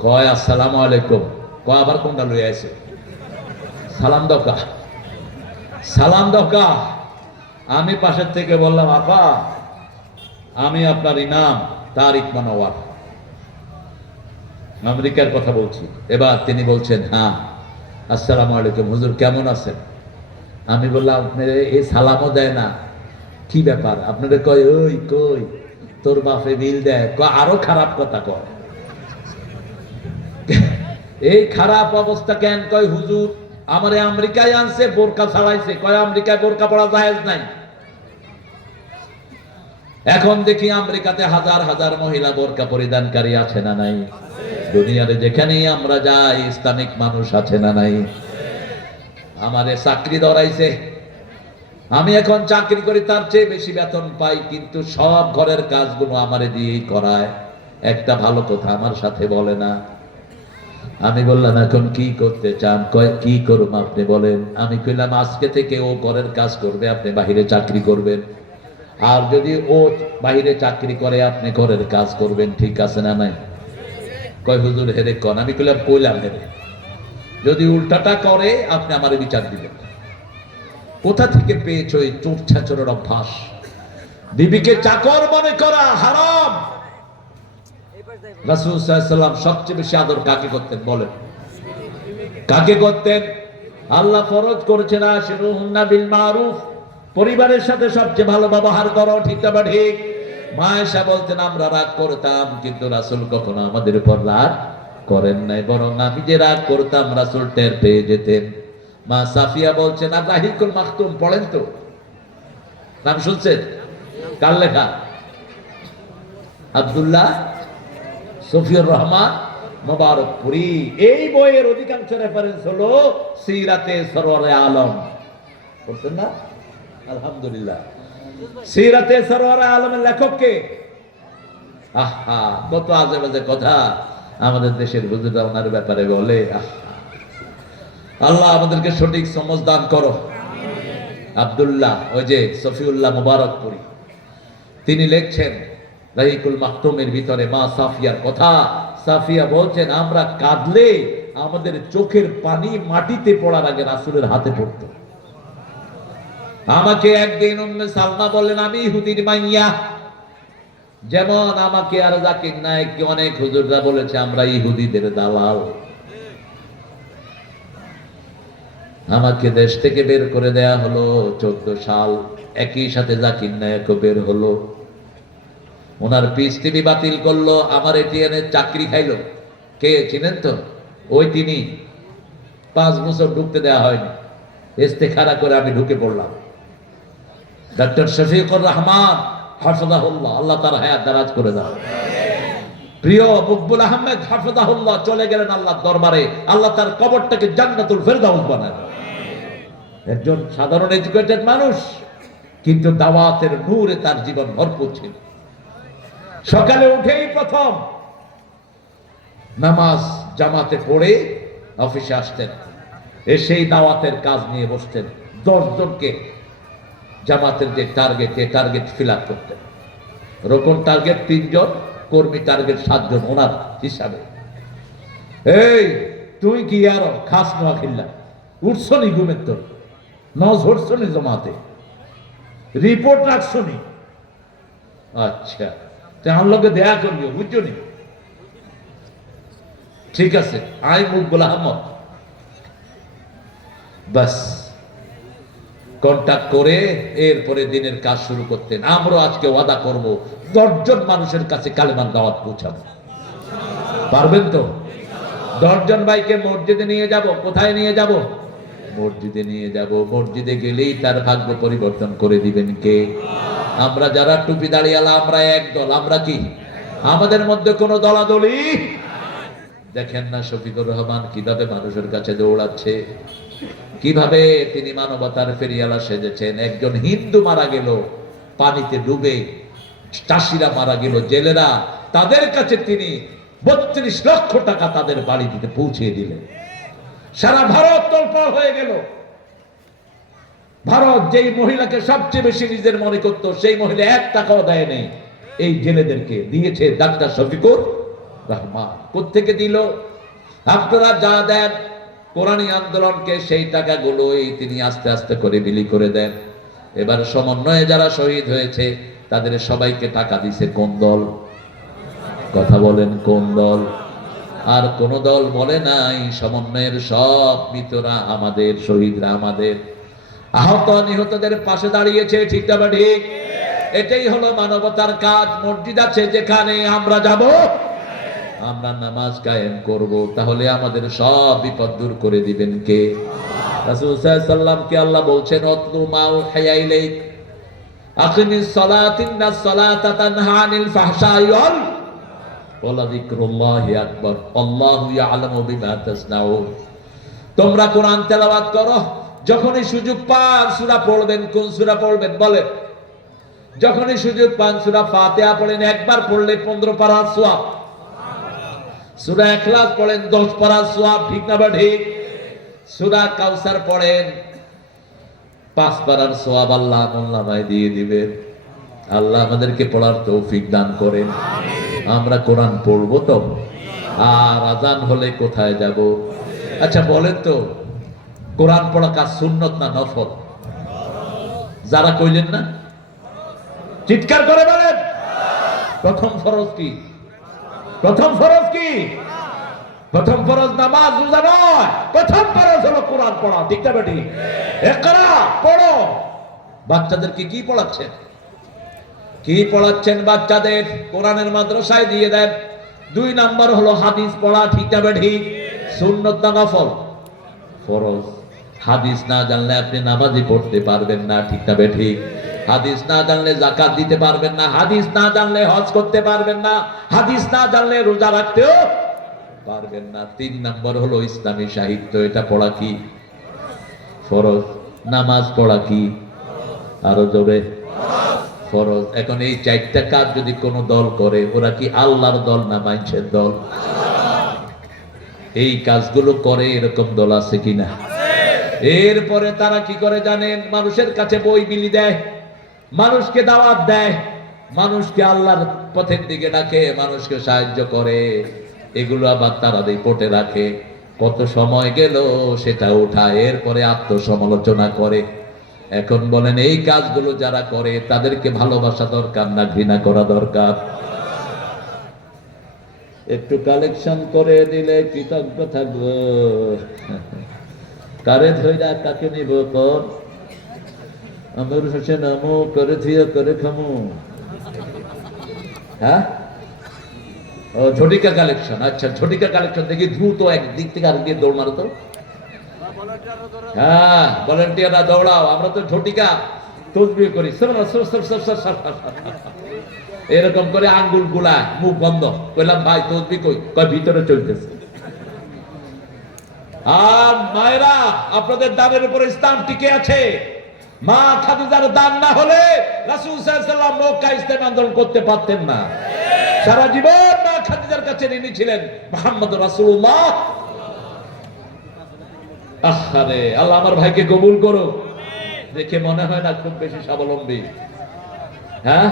কয় আসসালামু আলাইকুম। কয় আবার কোনটা লই আইছে? সালাম দকা, সালাম দকা। আমি পাশের থেকে বললাম, আপা আমি আপনার ইনাম তারিক মানওয়ার, আমেরিকার কথা বলছি। এবার তিনি বলছেন, হ্যাঁ আসসালামু আলাইকুম হুজুর, কেমন আছেন? আমি বললাম, আপনার এই সালামও দেয় না, কি ব্যাপার? আপনাদের কয় ওই কই তোর বাপে বিল দেয়। আরো খারাপ কথা কয়। এই খারাপ অবস্থা কেন? কয় হুজুর আমারে আমেরিকায় আনছে, বোরকা ছাড়াইছে। কয় আমেরিকায় বোরকা পড়া জায়েজ নাই। এখন দেখি আমেরিকাতে হাজার হাজার মহিলা বোরকা পরিধানকারী আছে না নাই? দুনিয়াতে যেখানেই আমরা যাই ইসলামিক মানুষ আছে না নাই? আমারে চাকরি ধরাইছে, আমি এখন চাকরি করি, তার চেয়ে বেশি বেতন পাই, কিন্তু সব ঘরের কাজগুলো আমারে দিয়েই করায়। একটা ভালো কথা আমার সাথে বলে না। আমি বললাম, এখন কি করতে চান? কয় কি করব আপনি বলেন। আমি কইলাম, আজকে থেকে ও ঘরের কাজ করবে, আপনি বাহিরে চাকরি করবেন। আর যদি ও বাহিরে চাকরি করে আপনি ঘরের কাজ করবেন, ঠিক আছে না নাই? কয় হুজুর হেরে কন। আমি কইলাম হেরে, যদি উল্টাটা করে আপনি আমার বিচার দিবেন। কোথা থেকে পেয়েছ এই চোর ছাচরের অভ্যাস? বিবিকে চাকর মনে করা হারাম। রাসূল সাল্লাল্লাহু আলাইহি ওয়াসাল্লাম সবচেয়ে বেশি আদর কাকে করতেন বলেন? কাকে করতেন? আল্লাহ ফরজ করেছেন আশিরুহুন্না বিল মারুফ, পরিবারের সাথে সবচেয়ে ভালো ব্যবহার করো, ঠিক না ঠিক? মা আয়েশা বলতেন, আমরা রাগ করতাম কিন্তু রাসূল কখনো আমাদের উপর রাগ করেন নাই, বরং আমি যে রাগ করতাম রাসূল টের পেয়ে যেতেন। মা সাফিয়া বলছেন, আর রাহিকুল মাখতুম পড়েন তো? নাম শুনছেন? কার লেখা? আব্দুল্লাহ সফিউর রহমান মোবারকপুরী। এই বইয়ের অধিকাংশ রেফারেন্স হলো সিরাতে সরওয়ারে আলম। বলছেন না? আলহামদুলিল্লাহ। সিরাতে সরওয়ারে আলমের লেখক কে? আহা, কত আজে বাজে কথা আমাদের দেশের হুজুররা ওনার ব্যাপারে বলে। আল্লাহ আমাদেরকে সঠিক সমঝ দান করো। আব্দুল্লাহ, ওই যে সফিউল্লাহ মোবারকপুরী, তিনি লিখছেন রাহিকুল মাকতুমের ভিতরে মা সাফিয়ার কথা। সাফিয়া বলছেন, আমরা কাঁদলে আমাদের চোখের পানি মাটিতে পড়ার আগে রাসূলের হাতে পড়তো। আমাকে একদিন উম্মে সালমা বললেন, আমি ইহুদির মাইয়া। যেমন আমাকে আর জাকির নায়েককে অনেক হুজুররা বলেছে আমরা ইহুদিদের দালাল। আমাকে দেশ থেকে বের করে দেয়া হলো 14 সাল। একই সাথে জাকির নায়েকও বের হলো। ওনার পিস টিভি বাতিল করলো, আমার এটিএন এর চাকরি খাইলো। কে চিনেন তো? ওই তিনি। 5 বছর ঢুকতে দেওয়া হয়নি, ইস্তেখারা করে আমি ঢুকে পড়লাম। ডক্টর শফিকুর রহমান হাফিজাহুল্লাহ, আল্লাহ তার হায়াত দারাজ করে দাও। প্রিয় মকবুল আহমেদ হাফিজাহুল্লাহ চলে গেলেন আল্লাহর দরবারে। আল্লাহ তার কবরটাকে জান্নাতুল ফেরদাউস বানায়। একজন সাধারণ এডুকেটেড মানুষ, কিন্তু দাওয়াতের নূরে তার জীবন ভরপুর ছিল। সকালে উঠেই প্রথম নামাজ জামাতে পড়ে অফিসে আসতেন, এসেই দাওয়াতের কাজ নিয়ে বসতেন। 10 জনকে জামাতের যে টার্গেট ফিল আপ করতেন। রোকন টার্গেট 3 জন, কর্মী টার্গেট 7 জন ওনার হিসাবে। এই তুই কি আর খাস নোয়া খিল্লা উঠছনি ঘুমের তোর নজ হটছনি জমাতে রিপোর্ট রাখছনি? আচ্ছা, আমার লোকে দেয়া করিও, বুঝছো নি? ঠিক আছে, আই মকবুল আহমদ। বাস কন্টাক্ট করে এরপরে দিনের কাজ শুরু করতেন। আমরা আজকে ওয়াদা করব 10 জন মানুষের কাছে কালেমার দাওয়াত পৌঁছাবো। পারবেন তো? 10 জন ভাইকে মসজিদে নিয়ে যাব। কোথায় নিয়ে যাব? মসজিদে নিয়ে যাব। মসজিদে গেলেই তার ভাগ্য পরিবর্তন করে দিবেন কে? আমরা যারা টুপি দাঁড়িয়ালা, আমরা এক দল। আমরা কি? আমাদের মধ্যে কোনো দলাদলি দেখেন না? শফিকুর রহমান কিভাবে মানুষের কাছে দৌড়াচ্ছে, কিভাবে তিনি মানবতার ফেরিয়ালা সেজেছেন। একজন হিন্দু মারা গেল পানিতে ডুবে, চাষিরা মারা গেল, জেলেরা, তাদের কাছে তিনি 32 লক্ষ টাকা তাদের বাড়ি দিতে পৌঁছে দিলেন। সারা ভারত তোলপাড় হয়ে গেল। ভারত যেই মহিলাকে সবচেয়ে বেশি নিজের মনে করত, সেই মহিলা 1 টাকাও দেয় নেই। এই জেলেদেরকে দিয়েছে ডাক্তার শফিকুর রহমান। কোত্থেকে দিল? আপনারা যা দেন কোরআনী আন্দোলনকে, সেই টাকাগুলোই তিনি আস্তে আস্তে করে বিলি করে দেন। এবার সমন্বয়ে যারা শহীদ হয়েছে তাদের সবাইকে টাকা দিছে কোন দল? কথা বলেন, কোন দল? আর কোন দল বলে নাই সমন্বয়ের সব মৃতরা আমাদের, শহীদরা আমাদের। আহত নিহতদের পাশে দাঁড়িয়েছে, ঠিক না ঠিক? এটাই হলো মানবতার কাজ। মসজিদ আছে যেখানে, আমরা যাব, আমরা নামাজ কায়েম করব, তাহলে আমাদের সব বিপদ দূর করে দিবেন কে? রাসূল সাল্লাল্লাহু আলাইহি ওয়াসাল্লামকে আল্লাহ বলছেন, অতলু মা উহিয়া ইলাইক আকিমিস সালাতি ইন্নাস সালাতা তানহা আনিল ফাহশাই ওয়ালা যিকরুল্লাহি আকবার আল্লাহু ইয়ালামু বিমা তাসনাউন। তোমরা কোরআন তেলাওয়াত করো, যখনই সুযোগ পান সূরা পড়বেন। কোন সূরা পড়বেন বলেন? যখনই সুযোগ পান সূরা ফাতিহা পড়েন। একবার পড়লে 15 পারার সওয়াব। সূরা ইখলাস পড়েন 10 পারার সওয়াব, ঠিক না ঠিক? সূরা কাউসার পড়েন 5 পারার সওয়াব আল্লাহ আমলনামায় দিয়ে দিবেন। আল্লাহ আমাদেরকে পড়ার তৌফিক দান করেন। আমরা কোরআন পড়বো তো। আর আজান হলে কোথায় যাব? আচ্ছা বলেন তো, কোরআন পড়া কাজ সুন্নত না নফল? যারা কইলেন না চিৎকার করে বলেন। প্রথম ফরজ কি? প্রথম ফরজ কি? প্রথম ফরজ নামাজ, রোজা নয়। প্রথম ফরজ হলো কোরআন পড়া, ঠিক না বেটি? ইকরা পড়ো। বাচ্চাদেরকে কি পড়াচ্ছেন? কি পড়াচ্ছেন বাচ্চাদের? কোরআনের মাদ্রাসায় দিয়ে দেন। 2 নাম্বার হলো হাদিস পড়া, ঠিক না বেটি? সুন্নত না নফল? ফরজ। হাদিস না জানলে আপনি নামাজই পড়তে পারবেন না, ঠিক না বেটি? হাদিস না জানলে যাকাত দিতে পারবেন না, হাদিস না জানলে হজ করতে পারবেন না, হাদিস না জানলে রোজা রাখতেও পারবেন না। 3 নম্বর হলো ইসলামী সাহিত্য, এটা পড়া কি ফরজ। নামাজ পড়া কি আরো জোরে ফরজ। এখন এই 4টা কাজ যদি কোন দল করে, ওরা কি আল্লাহর দল না মানুষের দল? এই কাজগুলো করে এরকম দল আছে কিনা? এরপরে তারা কি করে জানেন? মানুষের কাছে বই বিলি দেয়, মানুষকে দাওয়াত দেয়, মানুষকে আল্লাহর পথের দিকে ডাকে, মানুষকে সাহায্য করে। এগুলো আবার তারা রিপোর্টে রাখে, কত সময় গেল সেটা উঠায়, এরপরে আত্মসমালোচনা করে। এখন বলেন এই কাজগুলো যারা করে তাদেরকে ভালোবাসা দরকার না ঘৃণা করা দরকার? একটু কালেকশন করে দিলে কৃতজ্ঞ থাকবো। কারে ধৈরা কাকে নিব কর, আমার হোসেন আমু করে থিয়া করে খামু। হ্যাঁ, ও ঝটিকা কালেকশন। আচ্ছা, ঝটিকা কালেকশন দেখি দ্রুত একদিক থেকে আরেক দিকে দৌড় মারো তো। হ্যাঁ, ভলান্টিয়াররা দৌড়াও, আমরা তো ঝটিকা তসবিহ করি, এরকম করে আঙ্গুল গুলা, মুখ বন্ধ। কইলাম ভাই তসবিহ কই? কয় ভিতরে চলতেছে। আর মায়েরা, আপনাদের দানের উপরে ইসলাম টিকে আছে। মা খাদিজার দান না হলে রাসূল সাল্লাল্লাহু আলাইহি ওয়াসাল্লাম মক্কা ইসলাম আন্দোলন করতে পারতেন না। সারা জীবন মা খাদিজার কাছে ঋণী ছিলেন মুহাম্মদ রাসূলুল্লাহ। আরে আল্লাহ আমার ভাইকে কবুল করো। দেখে মনে হয় না খুব বেশি স্বাবলম্বী। হ্যাঁ,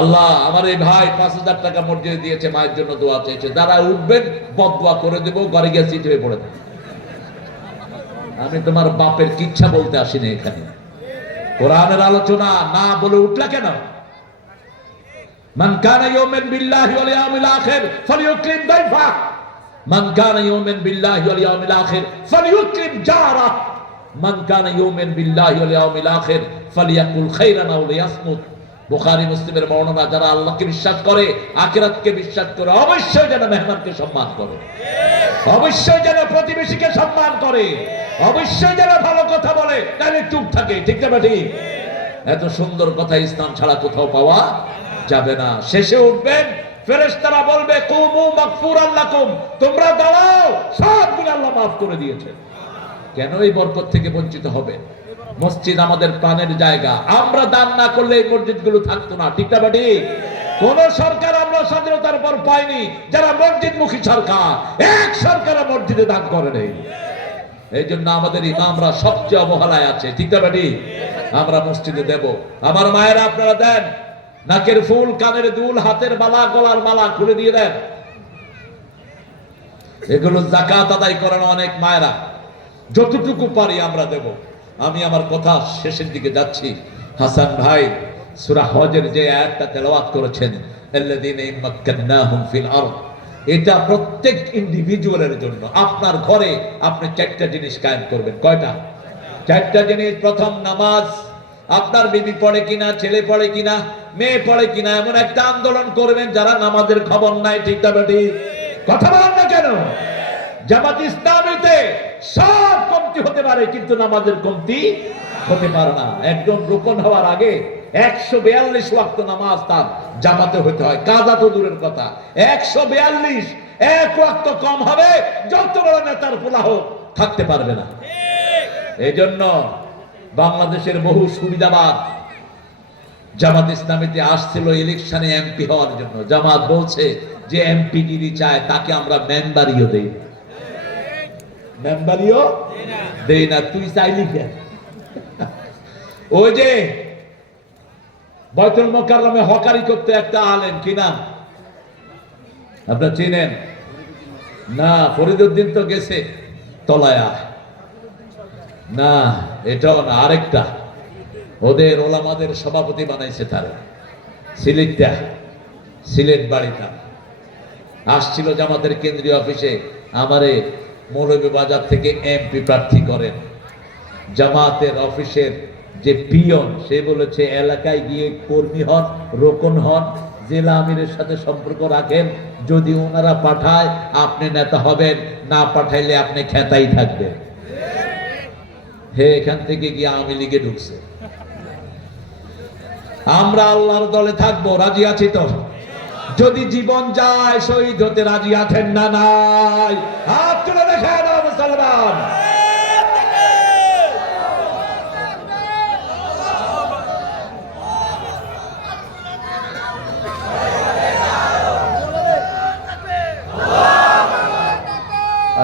আল্লাহ আমার এই ভাই 5,000 টাকা মসজিদে দিয়েছে, মায়ের জন্য দোয়া চেয়েছে। যারা উঠবেন বদদোয়া করে দেব, ঘরে গিয়ে সিট হয়ে পড়ে। আমি তোমার বাপের কিচ্ছা বলতে আসিনি এখানে, কোরআনের আলোচনা না বলে উঠলা কেন? মান কানা ইউমিন বিল্লাহি ওয়াল ইয়াউমিল আখির ফালিয়ুকরিম দাইফা, মান কানা ইউমিন বিল্লাহি ওয়াল ইয়াউমিল আখির ফালিয়ুকরিম জারা, মান কানা ইউমিন বিল্লাহি ওয়াল ইয়াউমিল আখির ফালিয়াকুল খাইরান আও লিয়াসমুত। বুখারী মুসলিমের বর্ণনা। যারা আল্লাহকে বিশ্বাস করে, আখিরাতকে বিশ্বাস করে, অবশ্যই যেন মেহমানকে সম্মান করে, অবশ্যই যেন প্রতিবেশীকে সম্মান করে, অবশ্যই যেন ভালো কথা বলে, তাহলে চুপ থাকে। ঠিক না ঠিক? এত সুন্দর কথা ইসলাম ছাড়া কোথাও পাওয়া যাবে না। শেষে উঠবেন, ফেরেশতারা বলবে কুমু মাগফুরান লাকুম, তোমরা দাঁড়াও, সব গুনাহ আল্লাহ মাফ করে দিয়েছেন। কেন এই বরকত থেকে বঞ্চিত হবে? মসজিদ আমাদের প্রাণের জায়গা, আমরা দান না করলে এই মসজিদগুলো থাকতো না। ঠিক না ঠিক? কোন সরকার আমরা স্বাধীনতার পর পাইনি যারা মসজিদমুখী সরকার, এক সরকার মসজিদে দান করে নেই। এই জন্য আমাদের ইমামরা সবচেয়ে অবহেলায় আছে। ঠিক না ঠিক? আমরা মসজিদে দেব। আমার মায়েরা আপনারা দেন, নাকের ফুল, কানের দুল, হাতের মালা, গলার মালা খুলে দিয়ে দেন। এগুলো যাকাত আদায় করানো অনেক মায়েরা, যতটুকু পারি আমরা দেব। আমি আমার কথা শেষের দিকে যাচ্ছি। হাসান ভাই সূরা হজের যে আয়াতটা তেলাওয়াত করেছেন, আল্লাযীনা ইম্মাক্কান্নাহুম ফিল আরদ, এটা প্রত্যেক ইন্ডিভিজুয়ালের জন্য। আপনার ঘরে আপনি 4টা জিনিস কায়েম করবেন। কয়টা? 4টা জিনিস। প্রথম, নামাজ। আপনার বিবি পড়ে কিনা, ছেলে পড়ে কিনা, মেয়ে পড়ে কিনা, এমন একটা আন্দোলন করবেন যারা নামাজের খবর নাই। ঠিক না ঠিক? কথা বলেন না কেন? জামাত ইসলামীতে সব কমতি হতে পারে, কিন্তু নামাজের কমতি হতে পারে না। একজন রুকন হওয়ার আগে 142 ওয়াক্ত নামাজ তার জামাতে হতে হয়। কাজা তো দূরের কথা, 142 এক ওয়াক্ত কম হবে, যত বড় নেতার পোলা হোক থাকতে পারবে না। এই জন্য বাংলাদেশের বহু সুবিধাবাদ জামাত ইসলামীতে আসছিল ইলেকশনে এমপি হওয়ার জন্য। জামাত বলছে যে এমপি গিরি চায় তাকে আমরা মেম্বারিও দেই, মেম্বারিও দেই না। তুই চাইলি কেন? ওই যে বাইতুল মুকাররমে হকারি করতে একটা আলেম, কি নাম আপনারা চিনেন না? ফরিদউদ্দিন তো গেছে তলায়া না, এটাও না, আরেকটা ওদের ওলামাদের সভাপতি বানাইছে তারা। সিলেট বাড়িটা আসছিল জামাতের কেন্দ্রীয় অফিসে, আমারে মৌলভীবাজার থেকে এমপি প্রার্থী করেন। জামাতের অফিসের যে পিয়ন, সে বলেছে এলাকায় গিয়ে কর্মী হন, রোকন হন, জেলা আমিরের সাথে সম্পর্ক রাখেন, যদি ওনারা পাঠায় আপনি নেতা হবেন, না পাঠাইলে আপনি খেতাই থাকবেন। হে এখান থেকে গিয়ে আওয়ামী লীগে ঢুকছে। আমরা আল্লাহর দলে থাকবো, রাজি আছি তো? যদি জীবন যায় শহীদ হতে রাজি আছেন না? নাই? হাত তুলে দেখেন মুসলমান।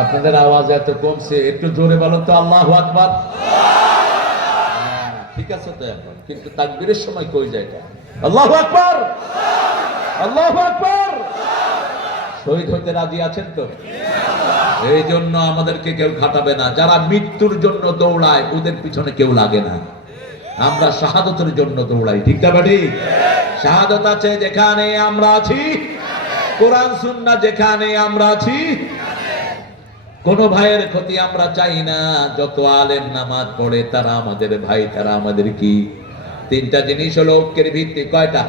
আপনাদের আওয়াজ এত কমছে, একটু জোরে বলেন তো আল্লাহু আকবার। ঠিক আছে তো এখন, কিন্তু তাকবীরের সময় কই যায় এটা? আল্লাহু আকবার, আল্লাহু আকবার। শহীদ হতে রাজি আছেন তো? এই জন্য আমাদেরকে কেউ খাটাবে না। যারা মৃত্যুর জন্য দৌড়ায় ওদের পিছনে কেউ লাগে না। আমরা শাহাদতের জন্য দৌড়াই, ঠিক না বাড়ি? শাহাদত আছে যেখানে আমরা আছি, কোরআন সুন্নাহ যেখানে আমরা আছি। কোন ভাইয়ের ক্ষতি আমরা চাই না। যত আলেম নামাজ পড়ে তারা আমাদের ভাই, তারা আমাদের কি? তিনটা জিনিস হলো ঐক্যের ভিত্তি। কয়টা?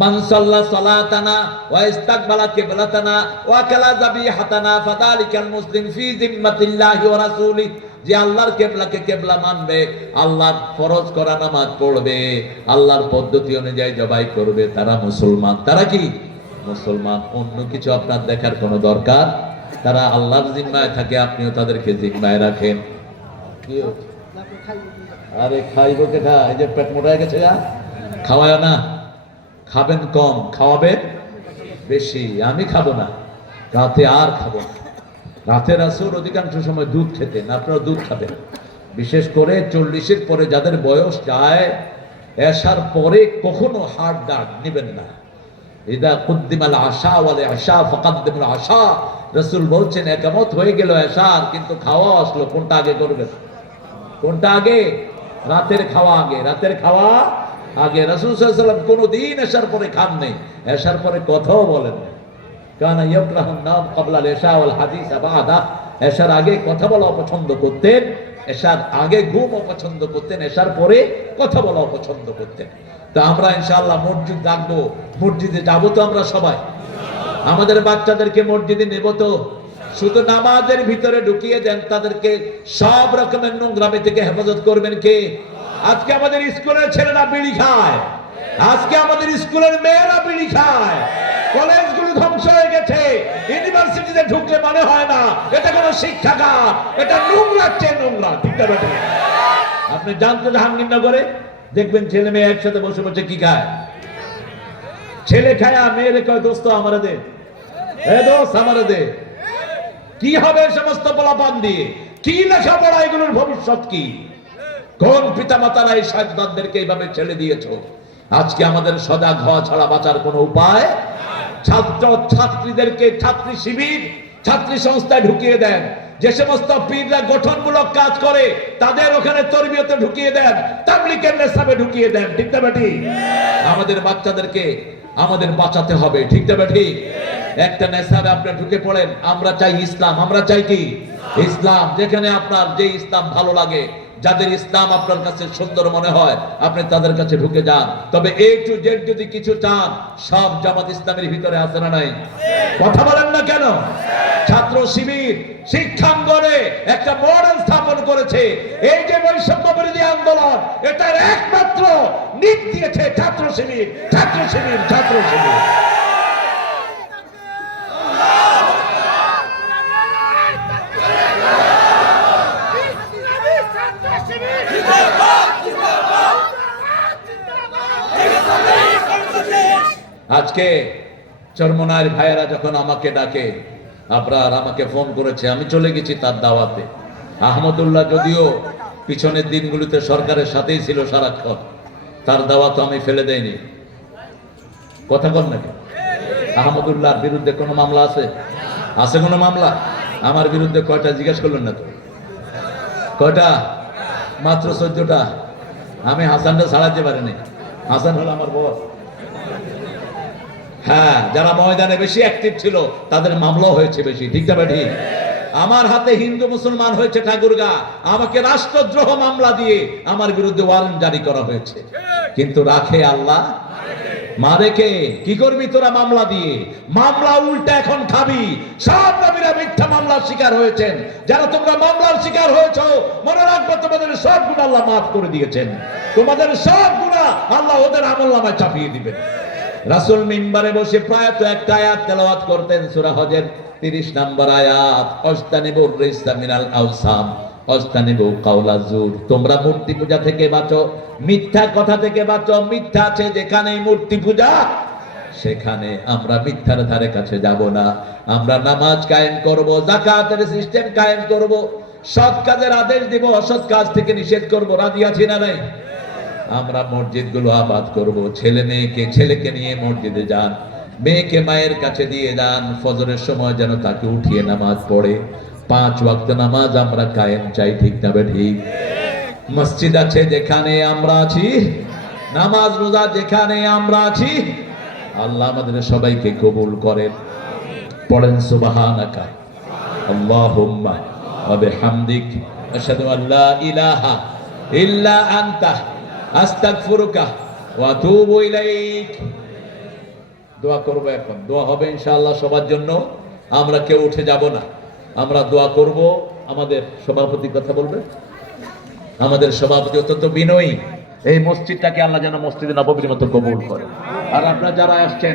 মান সাল্লা সালাতানা ওয়া ইস্তাকবালা কিবলাতানা ওয়া কালা যাবিহাতানা ফাযালিকাল মুসলিম ফি জিম্মাতিল্লাহি ওয়া রাসূলি। যে আল্লাহর কিবলাকে কিবলা মানবে, আল্লাহর ফরজ করা নামাজ পড়বে, আল্লাহর পদ্ধতি অনুযায়ী জবাই করবে, তারা মুসলমান। তারা কি? মুসলমান। অন্য কিছু আপনার দেখার কোনো দরকার? তারা আল্লাহর জিম্মায় থাকে, আপনিও তাদেরকে জিম্মায় রাখেন। আরে খাইব কেটা? এই যে পেট মোটা হয়ে গেছে, খাওয়ায় না। খাবেন কম, খাওয়াবেন বেশি। আমি খাবো না, রাতে আর খাবো না। রাতে রাসূল অধিকাংশ সময় দুধ খেতেন, আপনারা দুধ খাবেন। বিশেষ করে 40-এর পরে যাদের বয়স যায়, এশার পরে কখনো হার্ড ডাক নেবেন না। ইদা কুদ্দিমাল আশা ওয়াল আশা ফাকাদ্দিমুল আশা। রাসূল বলছেন একামত হয়ে গেল এশার, কিন্তু খাওয়া আসলো, কোনটা আগে করবেন? কোনটা আগে? রাতের খাওয়া আগে, রাতের খাওয়া আগে। রাসূল সাল্লাল্লাহু আলাইহি ওয়াসাল্লাম কোনদিন এশার পরে খান নাই, এশার পরে কথাও বলেন না। কানা ইয়াকরাহুন নাম ক্বাবলা আল ইশা ওয়াল হাদিস বাদা। এশার আগে কথা বলা পছন্দ করতেন, এশার আগে ঘুম পছন্দ করতেন, এশার পরে কথা বলা পছন্দ করতেন। তো আমরা ইনশাআল্লাহ মসজিদ রাখবো, মসজিদে যাবো তো আমরা সবাই। আমাদের বাচ্চাদেরকে মসজিদে নেব তো? শুধু নামাজের ভিতরে ঢুকিয়ে দেন, তাদেরকে সব রকমের নোংরামি থেকে হেফাজত করবেন কে? আজকে আমাদের স্কুলের ছেলেরা বিড়ি খায়, আজকে আমাদের স্কুলের মেয়েরা বিড়ি খায়, কলেজগুলো ধ্বংস হয়ে গেছে, ইউনিভার্সিটিতে ঢুকলে মনে হয় না এটা কোনো শিক্ষাগার, এটা নোংরার চেয়ে নোংরা, ঠিক না বেটা? আপনি জানতো জাহাঙ্গীরনগরে দেখবেন ছেলে মেয়ে একসাথে বসে বসে কি খায়? ছেলে খায় আর মেয়েরে কয় দোস্ত আমারে দে, এ দোস্ত আমারে দে। কি হবে সমস্ত পোলাপান দিয়ে? কি লেখাপড়া? এগুলোর ভবিষ্যৎ কি? কোন পিতা মাতারা এই সন্তানদেরকে এইভাবে ছেড়ে দিয়েছো? আজকে আমাদের সজাগ হওয়া ছাড়া বাঁচার কোনো উপায়। ছাত্র ছাত্রীদেরকে ছাত্রী শিবির, ছাত্রী সংস্থায় ঢুকিয়ে দেন। যে সমস্ত পীররা গঠনমূলক কাজ করে তাদের ওখানে তরবিয়তে ঢুকিয়ে দেন, তাবলীগের নেশাবে ঢুকিয়ে দেন, ঠিক না বেটি? আমাদের বাচ্চাদেরকে আমাদের বাঁচাতে হবে, ঠিক না বেটি? একটা নেশাবে আপনারা ঢুকে পড়েন। আমরা চাই ইসলাম, আমরা চাই কি? ইসলাম। যেখানে আপনার যে ইসলাম ভালো লাগে, যাদের ইসলাম আপনার কাছে সুন্দর মনে হয়, আপনি তাদের কাছে ঢুকে যান। তবে A to Z যদি কিছু চান, সব জামাত ইসলামের ভিতরে আছে না নাই? কথা বলেন না কেন? ছাত্র শিবির শিক্ষাঙ্গনে একটা মডেল স্থাপন করেছে। এই যে বৈষম্য বিরোধী আন্দোলন, এটার একমাত্র নীত দিয়েছে ছাত্র শিবির, ছাত্র শিবির, ছাত্র শিবির। আজকে চরমনার ভাইয়েরা যখন আমাকে ডাকে, আবরার আমাকে ফোন করেছে, আমি চলে গেছি তার দাওয়াতে। আহমদুল্লাহ যদিও পিছনের দিনগুলিতে সরকারের সাথেই ছিল সারাক্ষণ, তার দাওয়াত আমি ফেলে দেইনি। কথা বল নাকি? আহমদুল্লাহর বিরুদ্ধে কোনো মামলা আছে? আছে কোনো মামলা? আমার বিরুদ্ধে কয়টা জিজ্ঞেস করলেন না তো? কয়টা? মাত্র 14টা। আমি হাসানটা ছাড়াতে পারিনি। হাসান হলো আমার বস। হ্যাঁ, যারা ময়দানে বেশি অ্যাক্টিভ ছিল তাদের মামলাও হয়েছে বেশি, ঠিক না ঠিক? আমার হাতে হিন্দু মুসলমান হয়েছে ঠাকুরগা, আমাকে রাষ্ট্রদ্রোহ মামলা দিয়ে আমার বিরুদ্ধে ওয়ারেন্ট জারি করা হয়েছে। কিন্তু রাখে আল্লাহ, মারে কে? কি করবি তোরা মামলা দিয়ে? মামলা উল্টা এখন খাবি। সব নবীরা মিথ্যা মামলার শিকার হয়েছেন। যারা তোমরা মামলার শিকার হয়েছো, মনে রাখবে তোমাদের সব গুনাহ আল্লাহ মাফ করে দিয়েছেন। তোমাদের সব গুনাহ আল্লাহ ওদের আমলনামায় চাপিয়ে দিবেন। রাসূল মিম্বারে বসে প্রায়ত একটা আয়াত তেলাওয়াত করতেন, সূরা হজের 30 নম্বর আয়াত, অস্তানিবুর রিজসা মিনাল আওসাম অস্তানিবু কাওলা জুর। তোমরা মূর্তি পূজা থেকে বাঁচো, মিথ্যা কথা থেকে বাঁচো। মিথ্যা আছে যেখানেই মূর্তি পূজা, সেখানে আমরা মিথ্যার ধারে কাছে যাব না। আমরা নামাজ কায়েম করব, যাকাতের সিস্টেম কায়েম করব, সৎ কাজের আদেশ দেব, অসৎ কাজ থেকে নিষেধ করব। রাজি আছি না নাই? আমরা মসজিদগুলো আবাদ করব। ছেলেকে নিয়ে মসজিদে যান, মেয়েকে মায়ের কাছে দিয়ে যান। ফজরের সময় যেন তাকে উঠিয়ে নামাজ পড়ে। 5 ওয়াক্ত নামাজ আমরা কায়েম চাই, ঠিক না ঠিক? মসজিদ আছে যেখানে আমরা আছি, নামাজ রোজা যেখানে আমরা আছি, আল্লাহ আমাদের সবাইকে কবুল করেন। পড়েন সুবহানাকা আল্লাহুম্মা ওয়া বিহামদিক আশহাদু আল্লা ইলাহা ইল্লা আনতা আস্তাগফিরুকা ওয়া আতুবু ইলাইক। দোয়া করব, এখন দোয়া হবে ইনশাআল্লাহ সবার জন্য। আমরা কেউ উঠে যাব না, আমরা দোয়া করব। আমাদের সভাপতি কথা বলবে। আমাদের সভাপতি অত্যন্ত বিনয়ী। এই মসজিদটাকে আল্লাহ যেন মসজিদে নববীর মতো কবুল করে। আর আপনারা যারা আসছেন